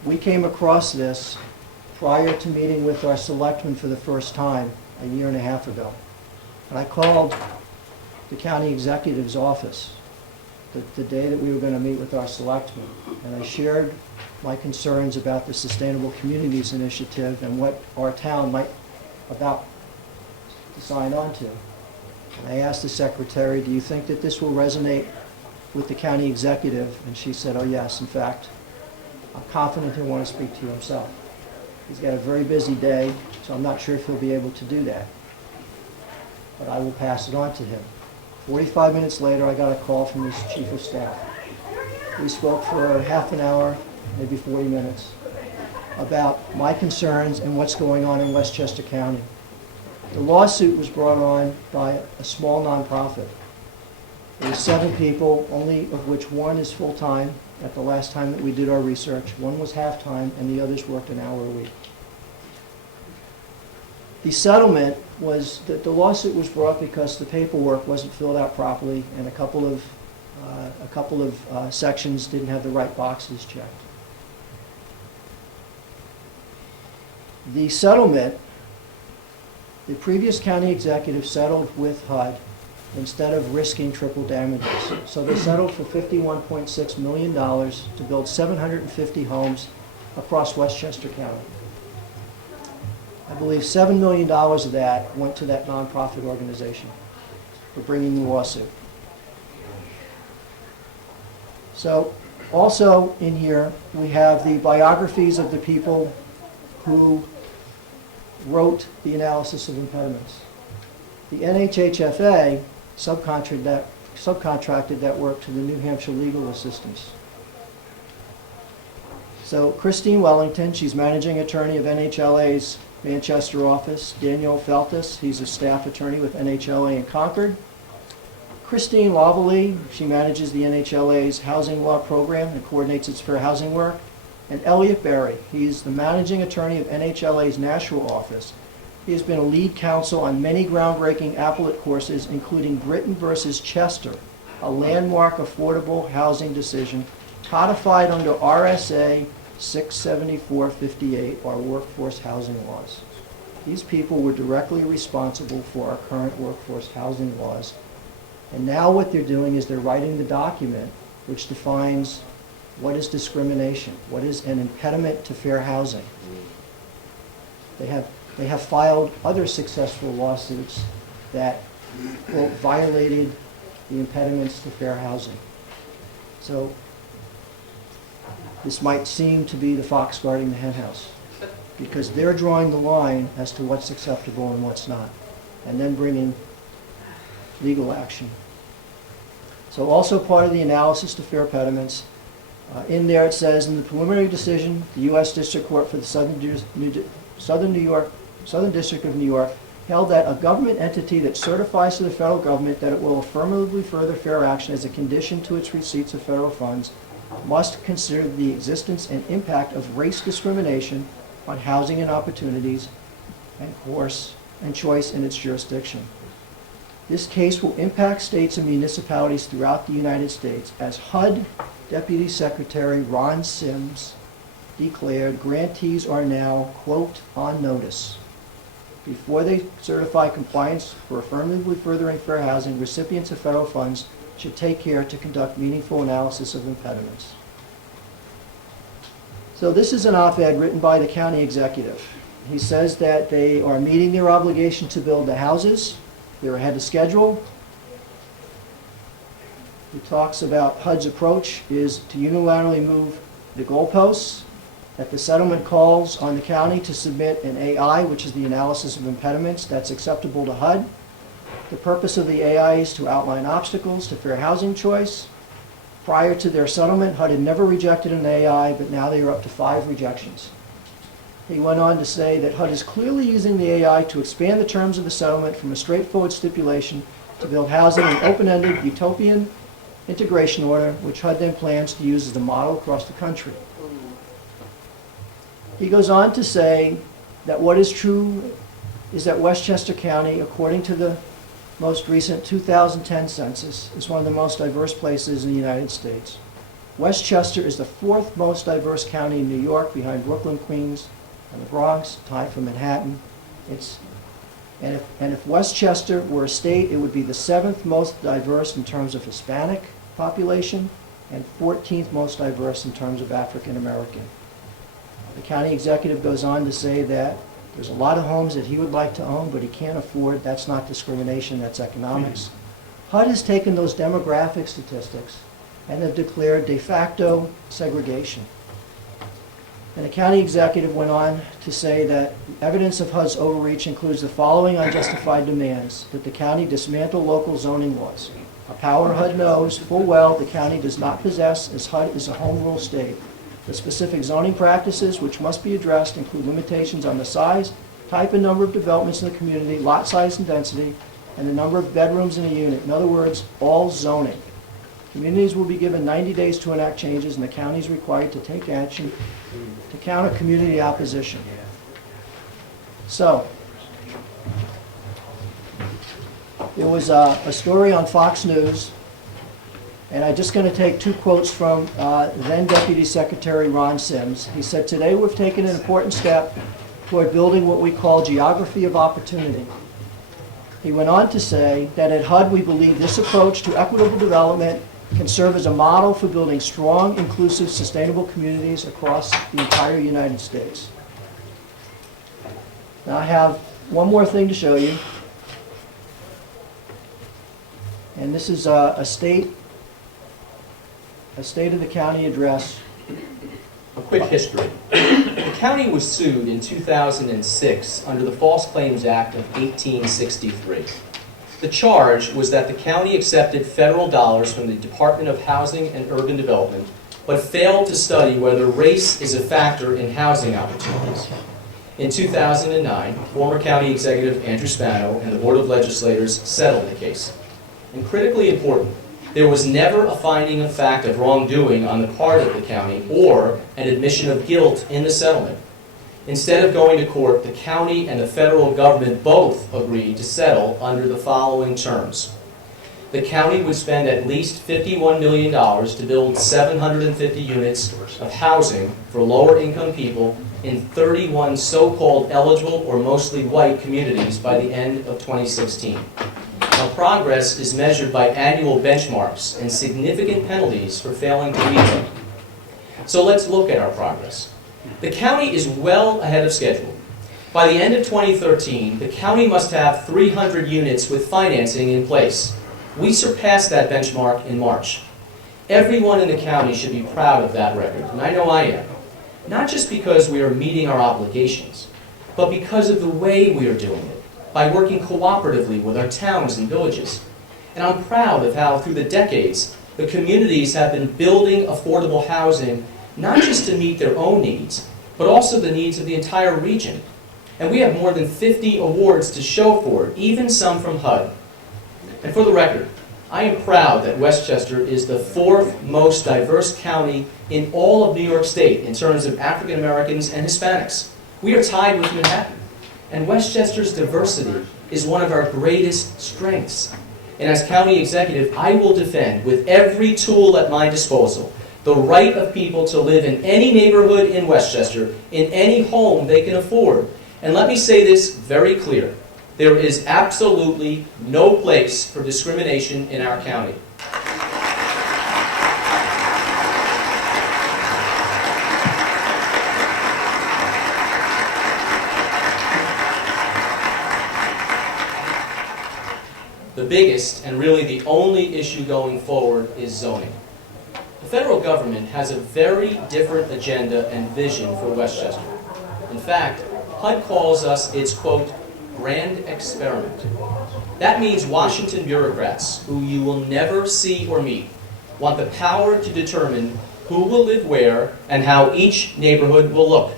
we came across this prior to meeting with our selectmen for the first time a year and a half ago. And I called the county executive's office the day that we were going to meet with our selectmen, and I shared my concerns about the Sustainable Communities Initiative and what our town might about to sign on to. And I asked the secretary, do you think that this will resonate with the county executive? And she said, oh yes, in fact, I'm confident he'll want to speak to you himself. He's got a very busy day, so I'm not sure if he'll be able to do that. But I will pass it on to him. 45 minutes later, I got a call from his chief of staff. We spoke for half an hour, maybe 40 minutes, about my concerns and what's going on in Westchester County. The lawsuit was brought on by a small nonprofit. There were 7 people, only of which one is full-time at the last time that we did our research. One was half-time, and the others worked an hour a week. The settlement was that the lawsuit was brought because the paperwork wasn't filled out properly and a couple of sections didn't have the right boxes checked. The settlement, the previous county executive settled with HUD instead of risking triple damages. So they settled for $51.6 million to build 750 homes across Westchester County. I believe $7 million of that went to that nonprofit organization for bringing the lawsuit. So also in here, we have the biographies of the people who wrote the analysis of impediments. The NHHFA subcontracted that work to the New Hampshire legal assistants. So Christine Wellington, she's managing attorney of NHLA's Manchester office. Daniel Feltus, he's a staff attorney with NHLA in Concord. Christine Lavallee, she manages the NHLA's housing law program and coordinates its fair housing work. And Elliot Berry, he's the managing attorney of NHLA's Nashua office. He has been a lead counsel on many groundbreaking appellate courses, including Britton versus Chester, a landmark affordable housing decision codified under RSA 67458, our workforce housing laws. These people were directly responsible for our current workforce housing laws. And now what they're doing is they're writing the document which defines what is discrimination, what is an impediment to fair housing. They have filed other successful lawsuits that, quote, violated the impediments to fair housing. So this might seem to be the fox guarding the hen house, because they're drawing the line as to what's acceptable and what's not, and then bringing legal action. So also part of the analysis to fair impediments, in there it says, in the preliminary decision, the U.S. District Court for the Southern District of New York held that a government entity that certifies to the federal government that it will affirmatively further fair action as a condition to its receipts of federal funds must consider the existence and impact of race discrimination on housing and opportunities and course and choice in its jurisdiction. This case will impact states and municipalities throughout the United States, as HUD Deputy Secretary Ron Sims declared grantees are now, quote, on notice. Before they certify compliance for affirmatively furthering fair housing, recipients of federal funds should take care to conduct meaningful analysis of impediments. So this is an op-ed written by the county executive. He says that they are meeting their obligation to build the houses. They're ahead of schedule. He talks about HUD's approach is to unilaterally move the goalposts, that the settlement calls on the county to submit an AI, which is the analysis of impediments, that's acceptable to HUD. The purpose of the AI is to outline obstacles to fair housing choice. Prior to their settlement, HUD had never rejected an AI, but now they are up to 5 rejections. He went on to say that HUD is clearly using the AI to expand the terms of the settlement from a straightforward stipulation to build housing in an open-ended utopian integration order, which HUD then plans to use as a model across the country. He goes on to say that what is true is that Westchester County, according to the most recent 2010 census, is one of the most diverse places in the United States. Westchester is the 4th most diverse county in New York, behind Brooklyn, Queens, and the Bronx, tied for Manhattan. And if Westchester were a state, it would be the 7th most diverse in terms of Hispanic population and 14th most diverse in terms of African American. The county executive goes on to say that there's a lot of homes that he would like to own, but he can't afford. That's not discrimination, that's economics. HUD has taken those demographic statistics and have declared de facto segregation. And the county executive went on to say that evidence of HUD's overreach includes the following unjustified demands: that the county dismantle local zoning laws, a power HUD knows full well the county does not possess, as HUD is a home rule state. The specific zoning practices which must be addressed include limitations on the size, type and number of developments in the community, lot size and density, and the number of bedrooms in a unit. In other words, all zoning. Communities will be given 90 days to enact changes, and the county is required to take action to counter community opposition. So, there was a story on Fox News, and I'm just going to take 2 quotes from then Deputy Secretary Ron Sims. He said, "Today we've taken an important step toward building what we call geography of opportunity." He went on to say that at HUD we believe this approach to equitable development can serve as a model for building strong, inclusive, sustainable communities across the entire United States. Now I have one more thing to show you. And this is a state of the county address. A quick history. The county was sued in 2006 under the False Claims Act of 1863. The charge was that the county accepted federal dollars from the Department of Housing and Urban Development, but failed to study whether race is a factor in housing opportunities. In 2009, former County Executive Andrew Spano and the Board of Legislators settled the case. And critically important, there was never a finding of fact of wrongdoing on the part of the county or an admission of guilt in the settlement. Instead of going to court, the county and the federal government both agreed to settle under the following terms. The county would spend at least $51 million to build 750 units of housing for lower-income people in 31 so-called eligible or mostly white communities by the end of 2016. Now, progress is measured by annual benchmarks and significant penalties for failing to meet them. So let's look at our progress. The county is well ahead of schedule. By the end of 2013, the county must have 300 units with financing in place. We surpassed that benchmark in March. Everyone in the county should be proud of that record, and I know I am. Not just because we are meeting our obligations, but because of the way we are doing it, by working cooperatively with our towns and villages. And I'm proud of how, through the decades, the communities have been building affordable housing, not just to meet their own needs, but also the needs of the entire region. And we have more than 50 awards to show for it, even some from HUD. And for the record, I am proud that Westchester is the 4th most diverse county in all of New York State in terms of African Americans and Hispanics. We are tied with Manhattan. And Westchester's diversity is one of our greatest strengths. And as county executive, I will defend with every tool at my disposal the right of people to live in any neighborhood in Westchester, in any home they can afford. And let me say this very clear. There is absolutely no place for discrimination in our county. The biggest, and really the only issue going forward, is zoning. The federal government has a very different agenda and vision for Westchester. In fact, HUD calls us its, quote, grand experiment. That means Washington bureaucrats, who you will never see or meet, want the power to determine who will live where and how each neighborhood will look.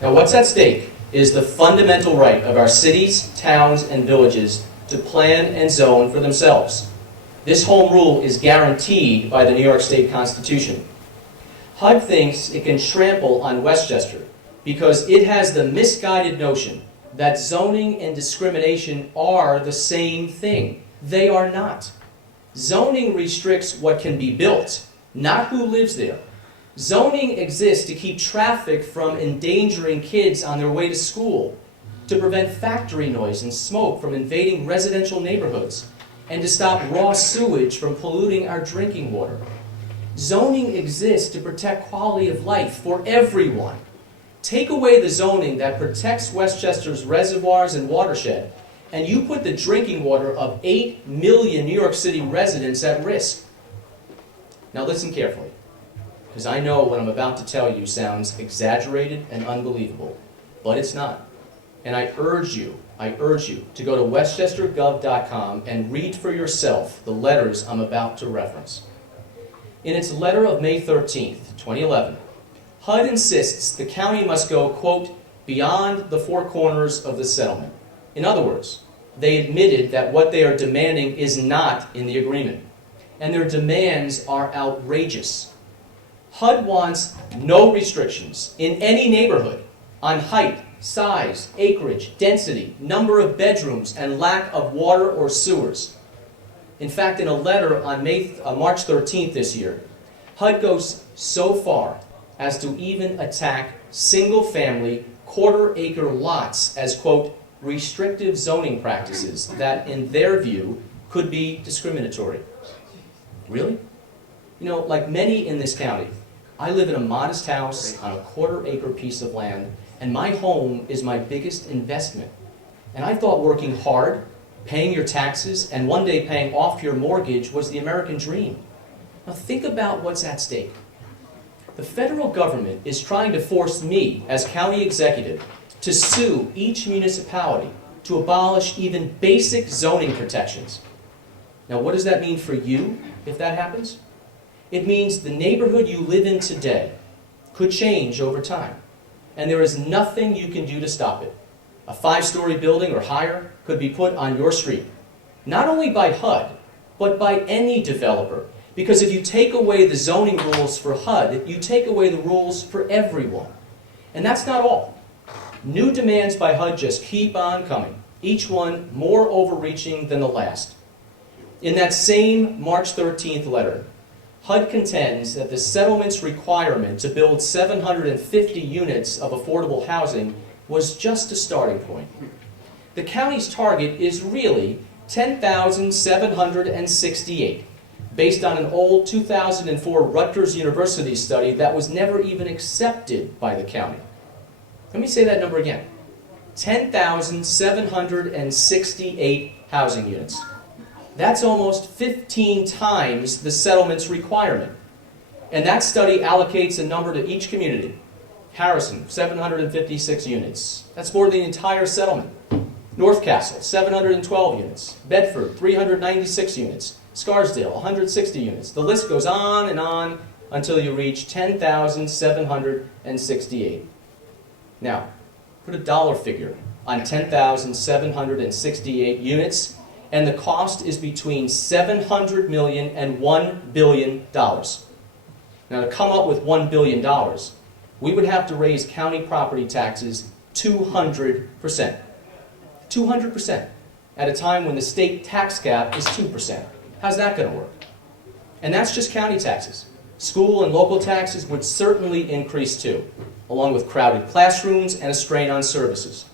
Now, what's at stake is the fundamental right of our cities, towns, and villages to plan and zone for themselves. This home rule is guaranteed by the New York State Constitution. HUD thinks it can trample on Westchester because it has the misguided notion that zoning and discrimination are the same thing. They are not. Zoning restricts what can be built, not who lives there. Zoning exists to keep traffic from endangering kids on their way to school, to prevent factory noise and smoke from invading residential neighborhoods, and to stop raw sewage from polluting our drinking water. Zoning exists to protect quality of life for everyone. Take away the zoning that protects Westchester's reservoirs and watershed, and you put the drinking water of 8 million New York City residents at risk. Now listen carefully, because I know what I'm about to tell you sounds exaggerated and unbelievable, but it's not. And I urge you to go to westchestergov.com and read for yourself the letters I'm about to reference. In its letter of May 13th, 2011, HUD insists the county must go, quote, beyond the four corners of the settlement. In other words, they admitted that what they are demanding is not in the agreement, and their demands are outrageous. HUD wants no restrictions in any neighborhood on height, size, acreage, density, number of bedrooms, and lack of water or sewers. In fact, in a letter on March 13th this year, HUD goes so far as to even attack single-family, quarter-acre lots as, quote, restrictive zoning practices that, in their view, could be discriminatory. Really? You know, like many in this county, I live in a modest house on a quarter-acre piece of land, and my home is my biggest investment. And I thought working hard, paying your taxes, and one day paying off your mortgage was the American dream. Now think about what's at stake. The federal government is trying to force me, as county executive, to sue each municipality to abolish even basic zoning protections. Now, what does that mean for you if that happens? It means the neighborhood you live in today could change over time, and there is nothing you can do to stop it. A 5-story building or higher could be put on your street, not only by HUD, but by any developer. Because if you take away the zoning rules for HUD, you take away the rules for everyone. And that's not all. New demands by HUD just keep on coming, each one more overreaching than the last. In that same March 13th letter, HUD contends that the settlement's requirement to build 750 units of affordable housing was just a starting point. The county's target is really 10,768, based on an old 2004 Rutgers University study that was never even accepted by the county. Let me say that number again. 10,768 housing units. That's almost 15 times the settlement's requirement. And that study allocates a number to each community. Harrison, 756 units. That's more than the entire settlement. North Castle, 712 units. Bedford, 396 units. Scarsdale, 160 units. The list goes on and on until you reach 10,768. Now, put a dollar figure on 10,768 units, and the cost is between $700 million and $1 billion. Now, to come up with $1 billion, we would have to raise county property taxes 200%. 200%, at a time when the state tax cap is 2%. How's that going to work? And that's just county taxes. School and local taxes would certainly increase too, along with crowded classrooms and a strain on services.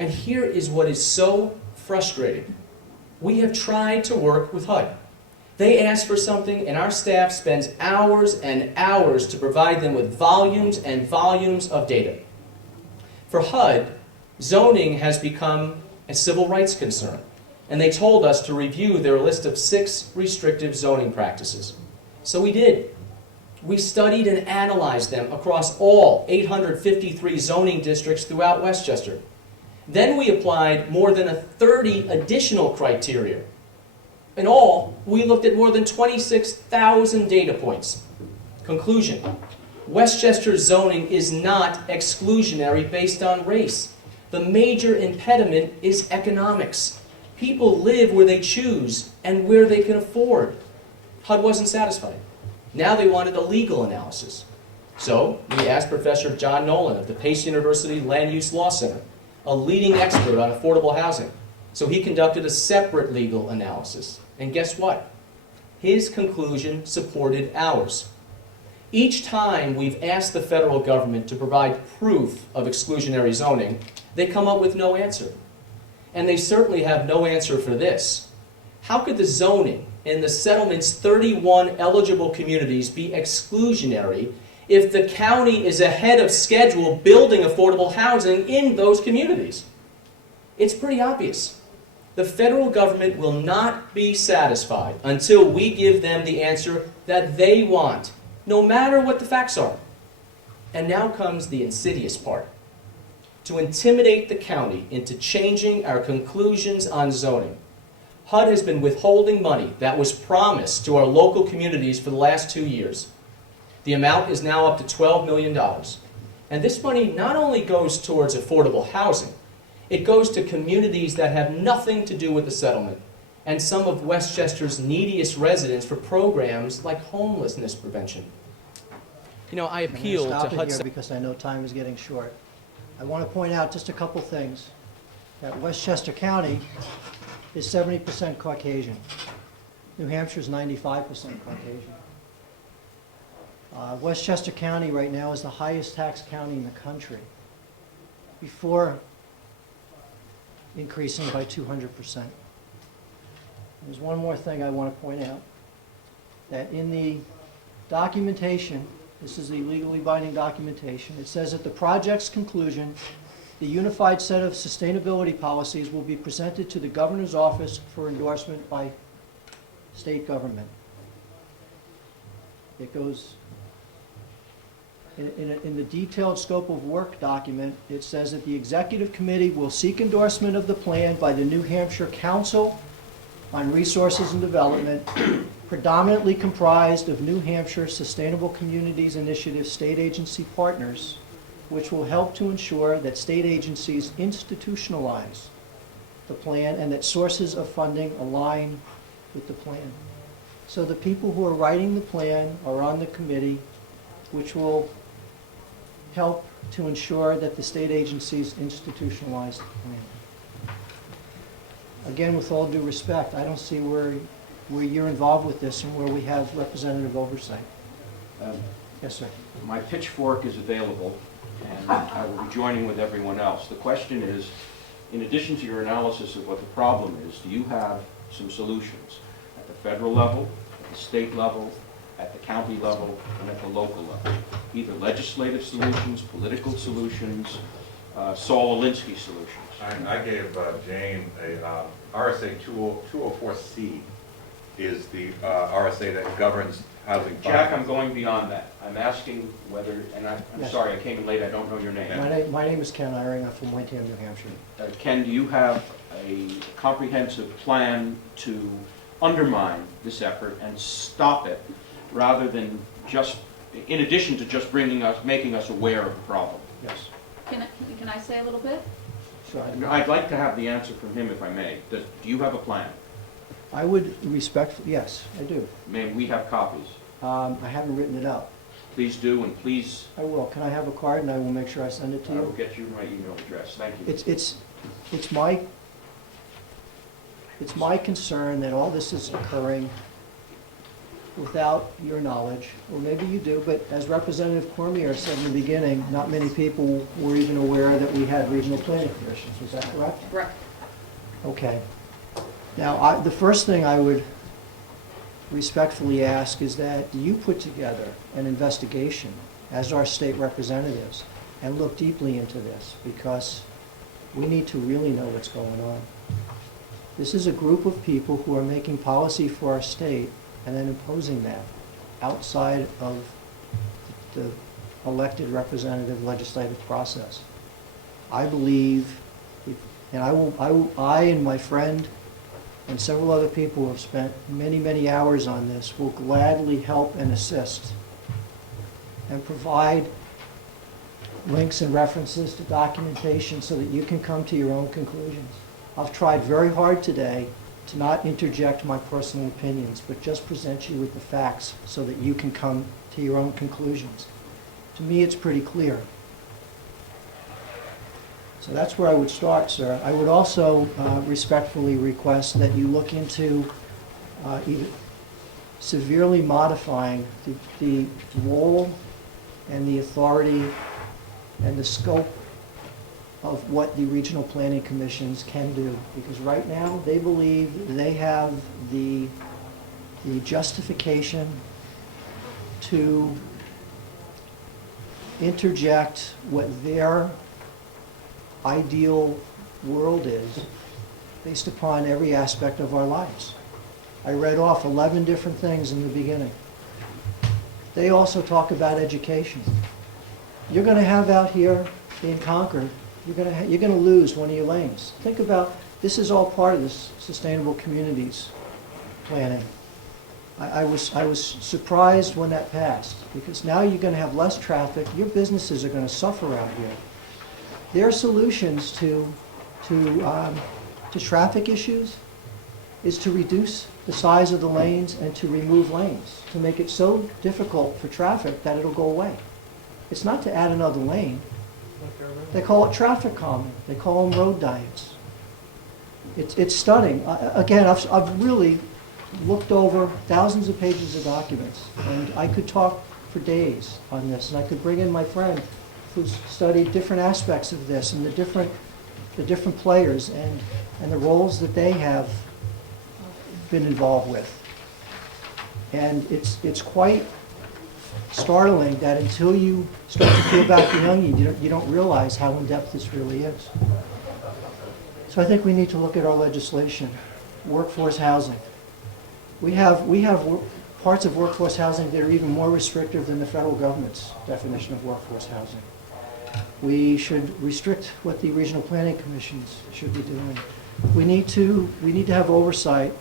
And here is what is so frustrating. We have tried to work with HUD. They ask for something, and our staff spends hours and hours to provide them with volumes and volumes of data. For HUD, zoning has become a civil rights concern, and they told us to review their list of 6 restrictive zoning practices. So we did. We studied and analyzed them across all 853 zoning districts throughout Westchester. Then we applied more than 30 additional criteria. In all, we looked at more than 26,000 data points. Conclusion: Westchester's zoning is not exclusionary based on race. The major impediment is economics. People live where they choose and where they can afford. HUD wasn't satisfied. Now they wanted a legal analysis. So we asked Professor John Nolan of the Pace University Land Use Law Center, a leading expert on affordable housing. So he conducted a separate legal analysis. And guess what? His conclusion supported ours. Each time we've asked the federal government to provide proof of exclusionary zoning, they come up with no answer. And they certainly have no answer for this. How could the zoning in the settlement's 31 eligible communities be exclusionary if the county is ahead of schedule building affordable housing in those communities? It's pretty obvious. The federal government will not be satisfied until we give them the answer that they want, no matter what the facts are. And now comes the insidious part. To intimidate the county into changing our conclusions on zoning, HUD has been withholding money that was promised to our local communities for the last 2 years. The amount is now up to $12 million. And this money not only goes towards affordable housing, it goes to communities that have nothing to do with the settlement and some of Westchester's neediest residents for programs like homelessness prevention. You know, I appeal to Stop it HUD. here because I know time is getting short. I want to point out just a couple things. That Westchester County is 70% Caucasian. New Hampshire is 95% Caucasian. Westchester County right now is the highest tax county in the country, before increasing by 200%. There's one more thing I want to point out, that in the documentation, this is the legally binding documentation, it says at the project's conclusion, the unified set of sustainability policies will be presented to the governor's office for endorsement by state government. It goes, in the detailed scope of work document, it says that the executive committee will seek endorsement of the plan by the New Hampshire Council on Resources and Development, predominantly comprised of New Hampshire Sustainable Communities Initiative state agency partners, which will help to ensure that state agencies institutionalize the plan and that sources of funding align with the plan. So the people who are writing the plan are on the committee, which will help to ensure that the state agencies institutionalize the plan. Again, with all due respect, I don't see where you're involved with this and where we have representative oversight. Yes, sir. My pitchfork is available, and I will be joining with everyone else. The question is, in addition to your analysis of what the problem is, do you have some solutions at the federal level, at the state level, at the county level, and at the local level? Either legislative solutions, political solutions, Saul Alinsky solutions. I gave Jane a RSA 204C is the RSA that governs housing. Jack, I'm going beyond that. I'm asking whether, and I'm Yes. sorry, I came in late, I don't know your name. My name is Ken Eyring. I'm from Windham, New Hampshire. Ken, do you have a comprehensive plan to undermine this effort and stop it, rather than just, in addition to just making us aware of the problem? Yes. Can I say a little bit? Sure. I'd like to have the answer from him if I may. Do you have a plan? I would respectfully, yes, I do. May we have copies? I haven't written it out. Please do, and please, I will. Can I have a card and I will make sure I send it to I will you? get you my email address. Thank you. It's my concern that all this is occurring without your knowledge, or maybe you do, but as Representative Cormier said in the beginning, not many people were even aware that we had regional planning commissions. Was that correct? Correct. Okay. Now, the first thing I would respectfully ask is that you put together an investigation as our state representatives and look deeply into this, because we need to really know what's going on. This is a group of people who are making policy for our state and then imposing that outside of the elected representative legislative process. I believe, and I and my friend and several other people who have spent many, many hours on this will gladly help and assist and provide links and references to documentation so that you can come to your own conclusions. I've tried very hard today to not interject my personal opinions, but just present you with the facts so that you can come to your own conclusions. To me, it's pretty clear. So that's where I would start, sir. I would also respectfully request that you look into either severely modifying the role and the authority and the scope of what the regional planning commissions can do. Because right now, they believe they have the justification to interject what their ideal world is based upon every aspect of our lives. I read off 11 different things in the beginning. They also talk about education. You're going to have out here in Concord, you're going to lose one of your lanes. Think about, this is all part of this sustainable communities planning. I was surprised when that passed, because now you're going to have less traffic. Your businesses are going to suffer out here. Their solutions to traffic issues is to reduce the size of the lanes and to remove lanes, to make it so difficult for traffic that it'll go away. It's not to add another lane. They call it traffic calming. They call them road diets. It's stunning. Again, I've really looked over thousands of pages of documents, and I could talk for days on this, and I could bring in my friend who's studied different aspects of this and the different players and the roles that they have been involved with. And it's quite startling that until you start to peel back the onion, you don't realize how in-depth this really is. So I think we need to look at our legislation. Workforce housing. We have parts of workforce housing that are even more restrictive than the federal government's definition of workforce housing. We should restrict what the regional planning commissions should be doing. We need to have oversight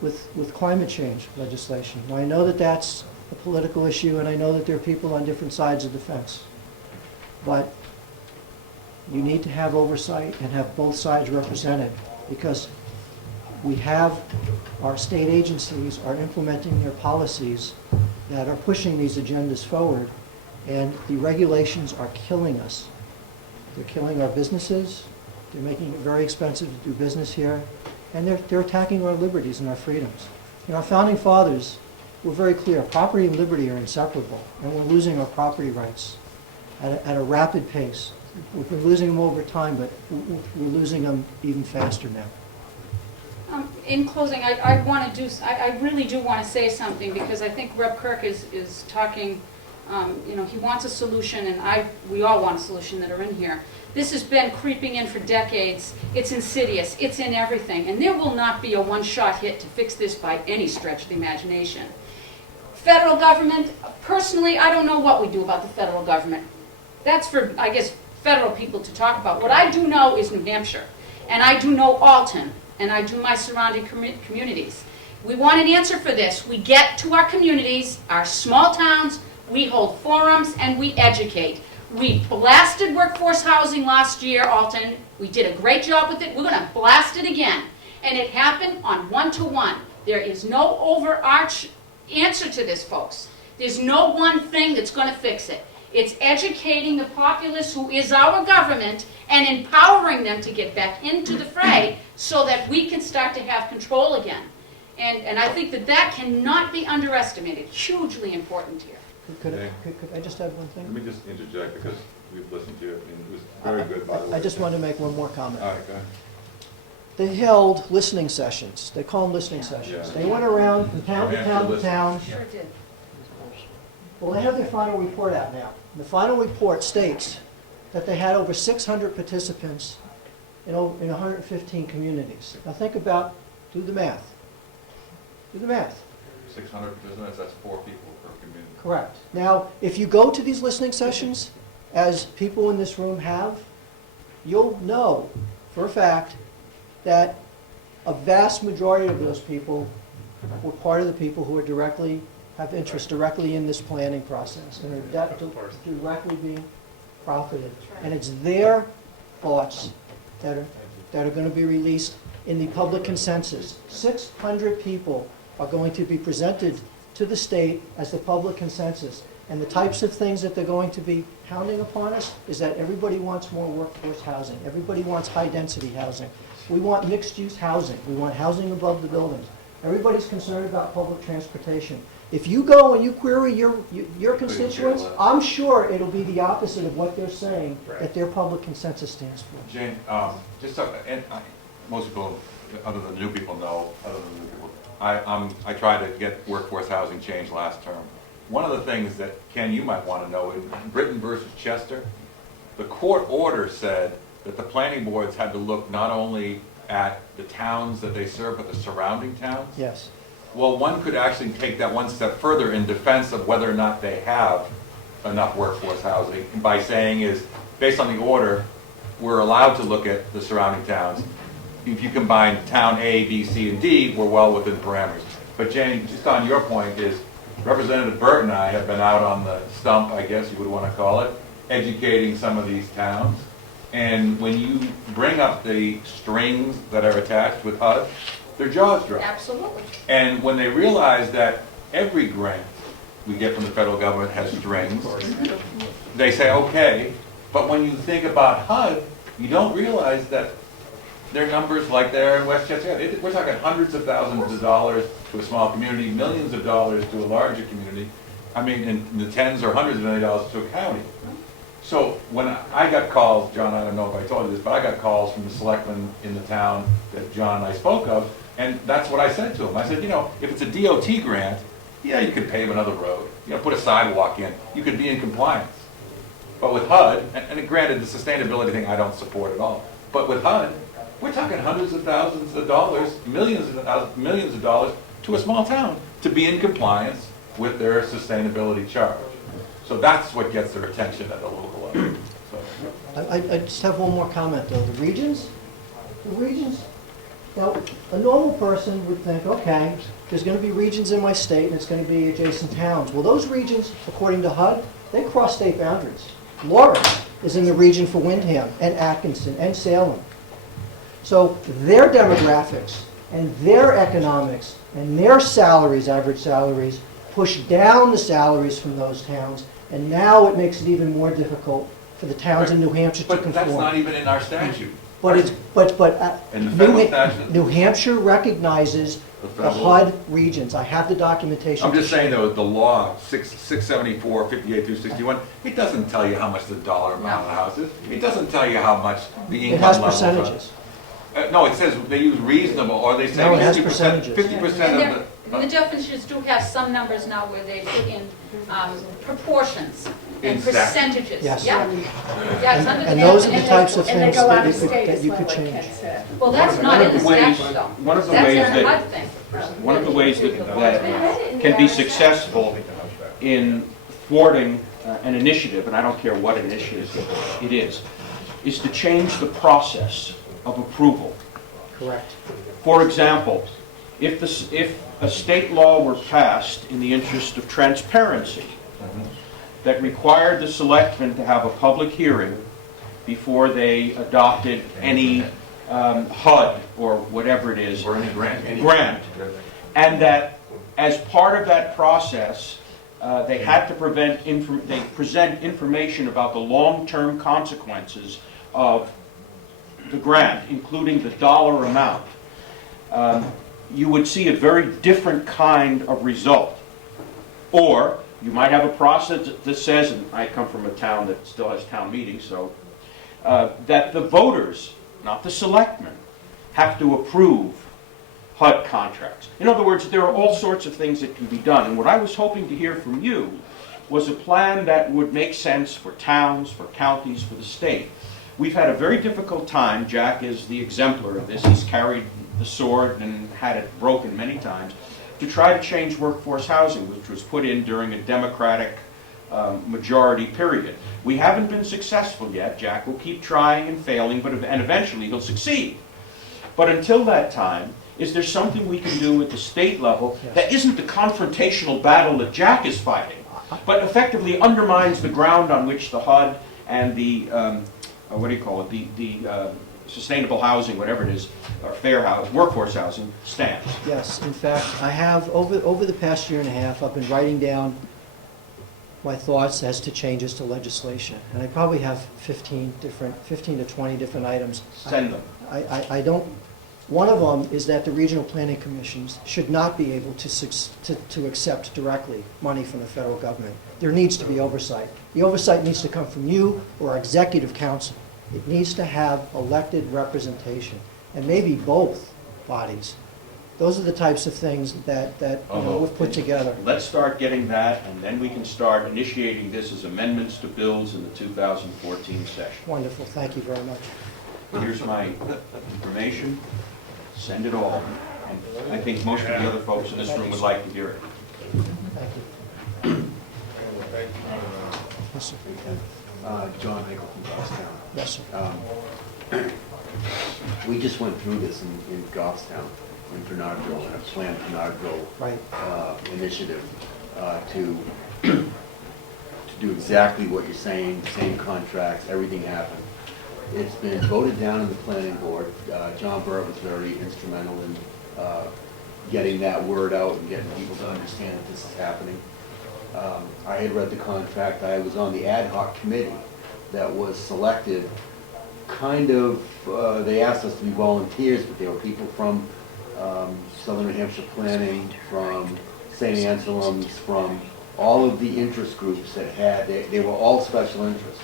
with climate change legislation. Now, I know that that's a political issue, and I know that there are people on different sides of the fence. But you need to have oversight and have both sides represented, because we have our state agencies are implementing their policies that are pushing these agendas forward, and the regulations are killing us. They're killing our businesses, they're making it very expensive to do business here, and they're attacking our liberties and our freedoms. You know, our founding fathers were very clear, property and liberty are inseparable, and we're losing our property rights at a rapid pace. We've been losing them over time, but we're losing them even faster now. In closing, I really do want to say something, because I think Rep. Kirk is talking, you know, he wants a solution, and we all want a solution that are in here. This has been creeping in for decades. It's insidious. It's in everything. And there will not be a one-shot hit to fix this by any stretch of the imagination. Federal government, personally, I don't know what we do about the federal government. That's for, I guess, federal people to talk about. What I do know is New Hampshire, and I do know Alton, and I do my surrounding communities. We want an answer for this. We get to our communities, our small towns, we hold forums, and we educate. We blasted workforce housing last year, Alton. We did a great job with it. We're going to blast it again. And it happened on one-to-one. There is no overarch answer to this, folks. There's no one thing that's going to fix it. It's educating the populace, who is our government, and empowering them to get back into the fray so that we can start to have control again. And I think that cannot be underestimated. Hugely important here. Could I just add one thing? Let me just interject, because we've listened to it, and it was very good, by the way. I just want to make one more comment. All right, go ahead. They held listening sessions. They call them listening sessions. Yeah. They went around from town to town to town. Sure did. Well, they have their final report out now. The final report states that they had over 600 participants in 115 communities. Now think about, do the math. Do the math. 600 participants, that's 4 people per community. Correct. Now, if you go to these listening sessions, as people in this room have, you'll know for a fact that a vast majority of those people were part of the people who are have interest directly in this planning process, and are directly being profited. And it's their thoughts that are going to be released in the public consensus. 600 people are going to be presented to the state as the public consensus. And the types of things that they're going to be pounding upon us is that everybody wants more workforce housing. Everybody wants high-density housing. We want mixed-use housing. We want housing above the buildings. Everybody's concerned about public transportation. If you go and you query your constituents, I'm sure it'll be the opposite of what they're saying that their public consensus stands for. Jane, just so, and most people, other than new people, know, I tried to get workforce housing changed last term. One of the things that, Ken, you might want to know, in Britain versus Chester, the court order said that the planning boards had to look not only at the towns that they serve, but the surrounding towns. Yes. Well, one could actually take that one step further in defense of whether or not they have enough workforce housing by saying is, based on the order, we're allowed to look at the surrounding towns. If you combine town A, B, C, and D, we're well within parameters. But Jane, just on your point is, Representative Burt and I have been out on the stump, I guess you would want to call it, educating some of these towns. And when you bring up the strings that are attached with HUD, their jaws drop. Absolutely. And when they realize that every grant we get from the federal government has strings, they say, okay, but when you think about HUD, you don't realize that their numbers like there in Westchester, we're talking hundreds of thousands of dollars to a small community, millions of dollars to a larger community. I mean, in the tens or hundreds of millions of dollars to a county. So when I got calls, John, I don't know if I told you this, but I got calls from the selectmen in the town that John and I spoke of, and that's what I said to them. I said, you know, if it's a DOT grant, yeah, you could pave another road, you know, put a sidewalk in, you could be in compliance. But with HUD, and granted the sustainability thing I don't support at all, but with HUD, we're talking hundreds of thousands of dollars, millions of dollars to a small town to be in compliance with their sustainability charge. So that's what gets their attention at the local level. So. I just have one more comment though. The regions, now a normal person would think, okay, there's going to be regions in my state and it's going to be adjacent towns. Well, those regions, according to HUD, they cross state boundaries. Lawrence is in the region for Windham and Atkinson and Salem. So their demographics And their economics and their salaries, average salaries, push down the salaries from those towns, and now it makes it even more difficult for the towns in New Hampshire to But that's not conform. even in our statute. But it's, In the federal statute? New Hampshire recognizes The the federal- HUD regions. I have the documentation. I'm to just saying show. though, the law, 674, 58 through 61, it doesn't tell you how much the dollar amount of the house is. It doesn't tell you how much the It income has level is. percentages. No, it says they use reasonable, or they say No, it has 50%, percentages. 50% And of the definitions do have some numbers now where they put in proportions and Exactly. percentages. Yes. Yeah. Yeah, it's under the And those are the definition. types of And they things go out that of you could, state that as you well, could like change. Ken said. Well, that's not in the statute though. One of the That's ways a HUD that, thing. one of the ways that can be successful in thwarting an initiative, and I don't care what initiative it is to change the process of approval. Correct. For example, if a state law were passed in the interest of transparency that required the selectmen to have a public hearing before they adopted any HUD or whatever it is, or any grant. grant, and that as part of that process, they had to present information about the long-term consequences of the grant, including the dollar amount, you would see a very different kind of result. Or you might have a process that says, and I come from a town that still has town meetings, so that the voters, not the selectmen, have to approve HUD contracts. In other words, there are all sorts of things that can be done. And what I was hoping to hear from you was a plan that would make sense for towns, for counties, for the state. We've had a very difficult time. Jack is the exemplar of this. He's carried the sword and had it broken many times to try to change workforce housing, which was put in during a Democratic majority period. We haven't been successful yet. Jack will keep trying and failing, and eventually he'll succeed. But until that time, is there something we can do at the state level that isn't the confrontational battle that Jack is fighting, but effectively undermines the ground on which the HUD and the, what do you call it, the sustainable housing, whatever it is, or fair housing, workforce housing, stands? Yes, in fact, I have, over the past year and a half, I've been writing down my thoughts as to changes to legislation. And I probably have 15 to 20 different items. Send them. I don't, one of them is that the regional planning commissions should not be able to accept directly money from the federal government. There needs to be oversight. The oversight needs to come from you or our executive council. It needs to have elected representation, and maybe both bodies. Those are the types of things that we've put together. Let's start getting that, and then we can start initiating this as amendments to bills in the 2014 session. Wonderful, thank you very much. Here's my information. Send it all. And I think most of the other folks in this room would like to hear it. Thank you. Yes, sir. John Hickle from Goffstown. Yes, sir. We just went through this in Goffstown, in Bernardville, in a planned Bernardville Right. initiative to do exactly what you're saying, same contracts, everything happened. It's been voted down in the planning board. John Burr was very instrumental in getting that word out and getting people to understand that this is happening. I had read the contract. I was on the ad hoc committee that was selected. Kind of, they asked us to be volunteers, but there were people from Southern New Hampshire Planning, from St. Anselm's, from all of the interest groups that had, they were all special interests.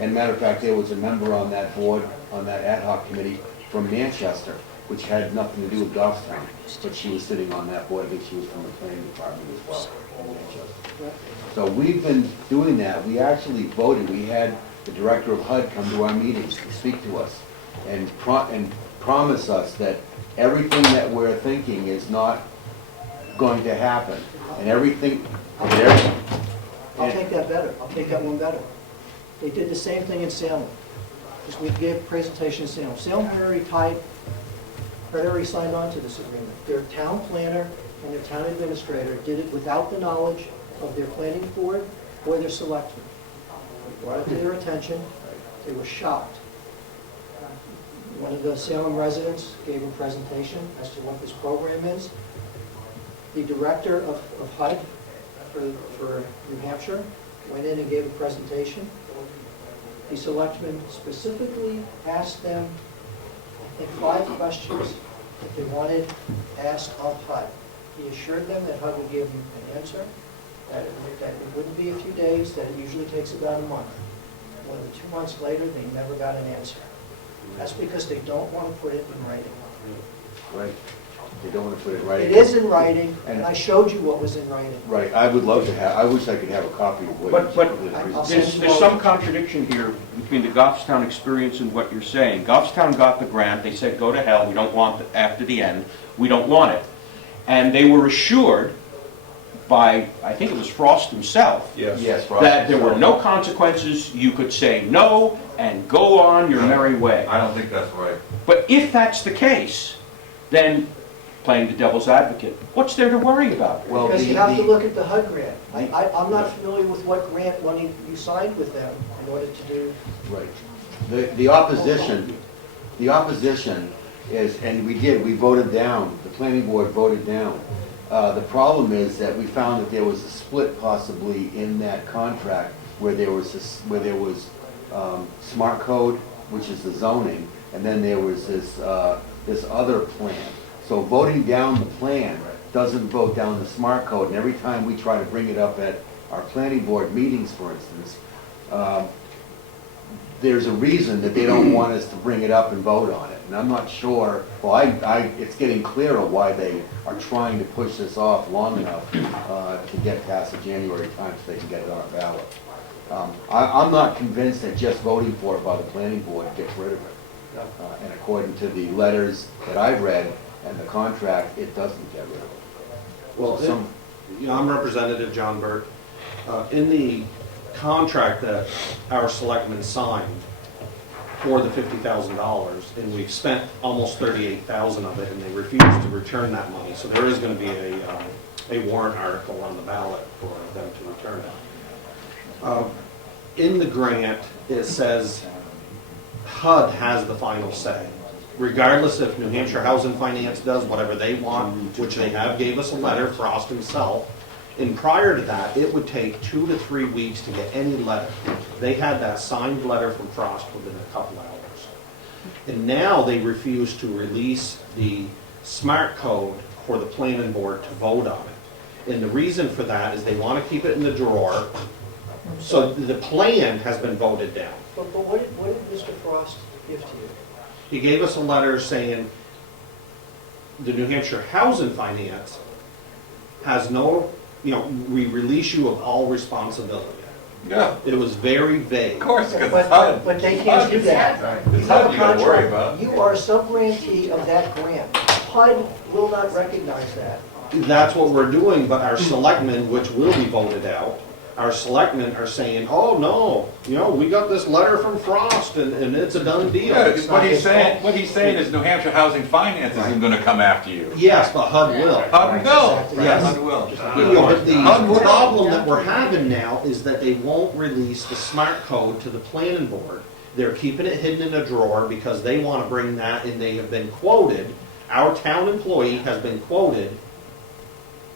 And matter of fact, there was a member on that board, on that ad hoc committee from Manchester, which had nothing to do with Goffstown, but she was sitting on that board. I think she was from the planning department as well in Manchester. So we've been doing that. We actually voted. We had the director of HUD come to our meetings to speak to us and promise us that everything that we're thinking is not going to happen. And everything, I'll take that better. I'll take that one better. They did the same thing in Salem. Just we gave a presentation in Salem. Salem had already signed on to this agreement. Their town planner and their town administrator did it without the knowledge of their planning board or their selectmen. We brought it to their attention. They were shocked. One of the Salem residents gave a presentation as to what this program is. The director of HUD for New Hampshire went in and gave a presentation. The selectmen specifically asked them, I think, 5 questions that they wanted asked of HUD. He assured them that HUD would give them an answer, that it wouldn't be a few days, that it usually takes about a month. More than 2 months later, they never got an answer. That's because they don't want to put it in writing. Right. They don't want to put it right. It is in writing, and I showed you what was in writing. Right, I would love to have, I wish I could have a copy of what. I'll send you There's some contradiction here between the Goffstown experience and what you're saying. Goffstown got the grant, they said, go to hell, we don't want it after the end, we don't want it. And they were assured by, I think it was Frost himself, Yes. that there were no consequences, you could say no and go on your merry way. I don't think that's right. But if that's the case, then, playing the devil's advocate, what's there to worry about? Well, Because you have to look at the HUD grant. I'm not familiar with what grant money you signed with them in order to do. Right. The opposition is, and we voted down, the planning board voted down. The problem is that we found that there was a split possibly in that contract where there was smart code, which is the zoning, and then there was this other plan. So voting down the plan doesn't vote down the smart code, and every time we try to bring it up at our planning board meetings, for instance, there's a reason that they don't want us to bring it up and vote on it. And I'm not sure, well, it's getting clearer why they are trying to push this off long enough to get past the January time so they can get it on a ballot. I'm not convinced that just voting for it by the planning board gets rid of it. And according to the letters that I've read and the contract, it doesn't get rid of it. Well, I'm Representative John Burt. In the contract that our selectmen signed for the $50,000, and we've spent almost $38,000 of it, and they refused to return that money. So there is going to be a warrant article on the ballot for them to return it. In the grant, it says HUD has the final say. Regardless if New Hampshire Housing Finance does whatever they want, which they have, gave us a letter, Frost himself. And prior to that, it would take 2 to 3 weeks to get any letter. They had that signed letter from Frost within a couple hours. And now they refuse to release the smart code for the planning board to vote on it. And the reason for that is they want to keep it in the drawer. So the plan has been voted down. But what did Mr. Frost give to you? He gave us a letter saying the New Hampshire Housing Finance has no, we release you of all responsibility. Yeah, It was very vague. of course, because it's HUD. But they can't do that. It's HUD you gotta worry about. You are a sub-grantee of that grant. HUD will not recognize that. That's what we're doing, but our selectmen, which will be voted out, our selectmen are saying, oh, no, we got this letter from Frost and it's a done deal. Yeah, It's what not he's his fault. saying is New Hampshire Housing Finance isn't gonna come after you. Yes, but HUD will. HUD will, Exactly. yes, Yes. HUD will. But the HUD will. problem that we're having now is that they won't release the smart code to the planning board. They're keeping it hidden in a drawer because they want to bring that, and they have been quoted, our town employee has been quoted,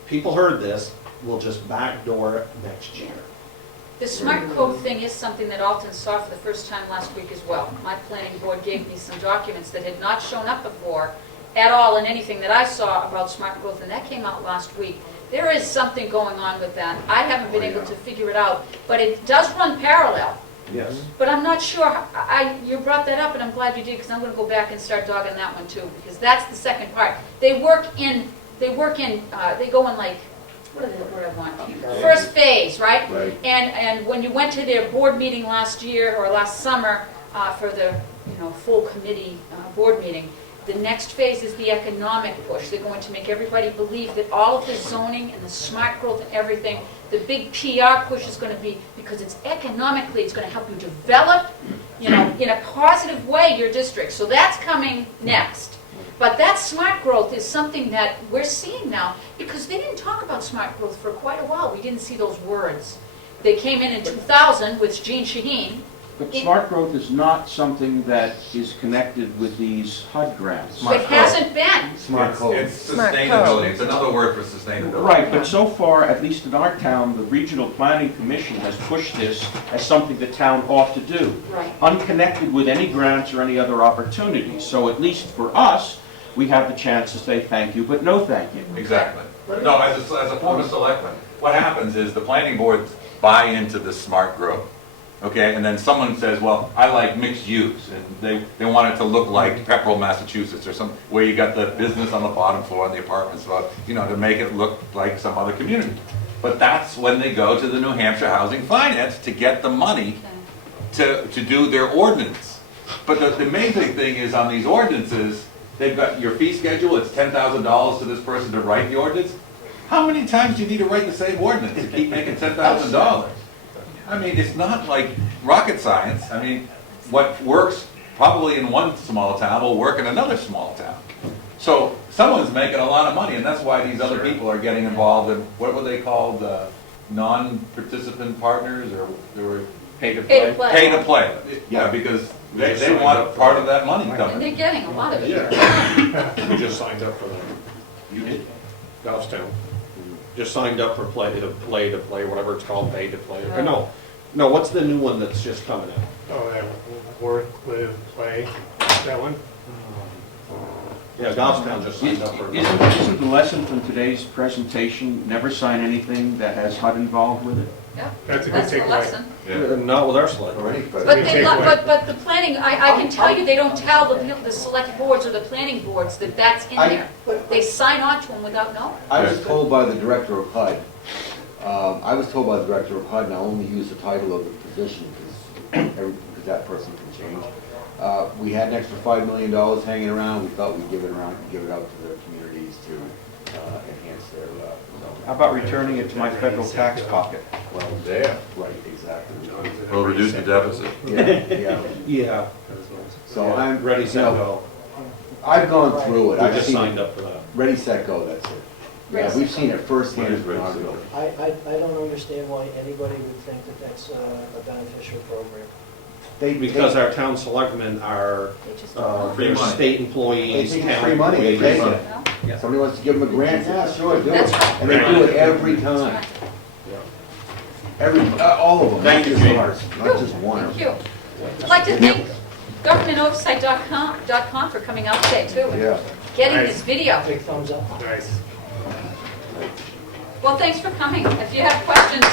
people heard this, will just backdoor it next year. The smart code thing is something that Alton saw for the first time last week as well. My planning board gave me some documents that had not shown up before at all in anything that I saw about smart growth, and that came out last week. There is something going on with that. I haven't been able to figure it out, but it does run parallel. Yes. But I'm not sure, you brought that up, and I'm glad you did, because I'm going to go back and start dogging that one too, because that's the second part. They go in like, what is the word I want? First phase, right? Right. And when you went to their board meeting last year, or last summer, for the, full committee board meeting, the next phase is the economic push. They're going to make everybody believe that all of the zoning and the smart growth and everything, the big PR push is going to be, because it's economically, it's going to help you develop, in a positive way, your district. So that's coming next. But that smart growth is something that we're seeing now, because they didn't talk about smart growth for quite a while. We didn't see those words. They came in 2000 with Gene Shaheen, But smart growth is not something that is connected with these HUD grants. It hasn't been. Smart code. It's sustainability, it's another word for sustainability. Right, but so far, at least in our town, the Regional Planning Commission has pushed this as something the town ought to do, Right. unconnected with any grants or any other opportunities. So at least for us, we have the chance to say thank you, but no thank you. Exactly. No, as a former selectman, what happens is the planning boards buy into this smart growth. Okay, and then someone says, well, I like mixed use, and they want it to look like Pepperell, Massachusetts, or some, where you got the business on the bottom floor and the apartments, you know, to make it look like some other community. But that's when they go to the New Hampshire Housing Finance to get the money to do their ordinance. But the amazing thing is on these ordinances, they've got your fee schedule, it's $10,000 to this person to write the ordinance. How many times do you need to write the same ordinance to keep making $10,000? I mean, it's not like rocket science. I mean, what works probably in one small town will work in another small town. So someone's making a lot of money, and that's why these other people are getting involved in, what were they called, non-participant partners, or they were Pay to Pay to play. play. pay to play. Yeah, because they want part of that money And coming. they're getting a lot of it. Yeah. We just signed up for that. You did? Goffstown. Just signed up for play to play, whatever it's called, pay to play. Or no, what's the new one that's just coming out? Oh, that work, live, play, that one? Yeah, Goffstown just signed up for it. Isn't the lesson from today's presentation, never sign anything that has HUD involved with it? Yeah, That's a good that's the takeaway. lesson. Not with our select. Alright, But but they, takeaway. but the planning, I can tell you, they don't tell the select boards or the planning boards that that's in there. They sign on to them without knowing. I was told by the director of HUD, and I only use the title of the position because that person can change. We had an extra $5 million hanging around, we thought we'd give it out to the communities to enhance their zone. How about returning it to my federal tax pocket? Well, there, right, exactly. We'll reduce the deficit. Yeah. Yeah. So I'm, Ready, you set, know, go. I've gone through it, We I've just seen signed it, up for that. ready, set, go, that's it. Yeah, we've seen it firsthand in our building. I don't understand why anybody would think that that's a beneficial program. Because our town selectmen are, They just Free they're money. state employees, They take town free money, they employees. take it. No? Somebody wants to give them a grant, yeah, sure, do it. That's right. And they do it every time. That's All of them, not Thank you, just Gene. ours, not just one. Thank you. I'd like to thank GovernmentOversite.com for coming out today too. Yeah. Getting Nice. this video. Big thumbs up. Nice. Well, thanks for coming. If you have questions,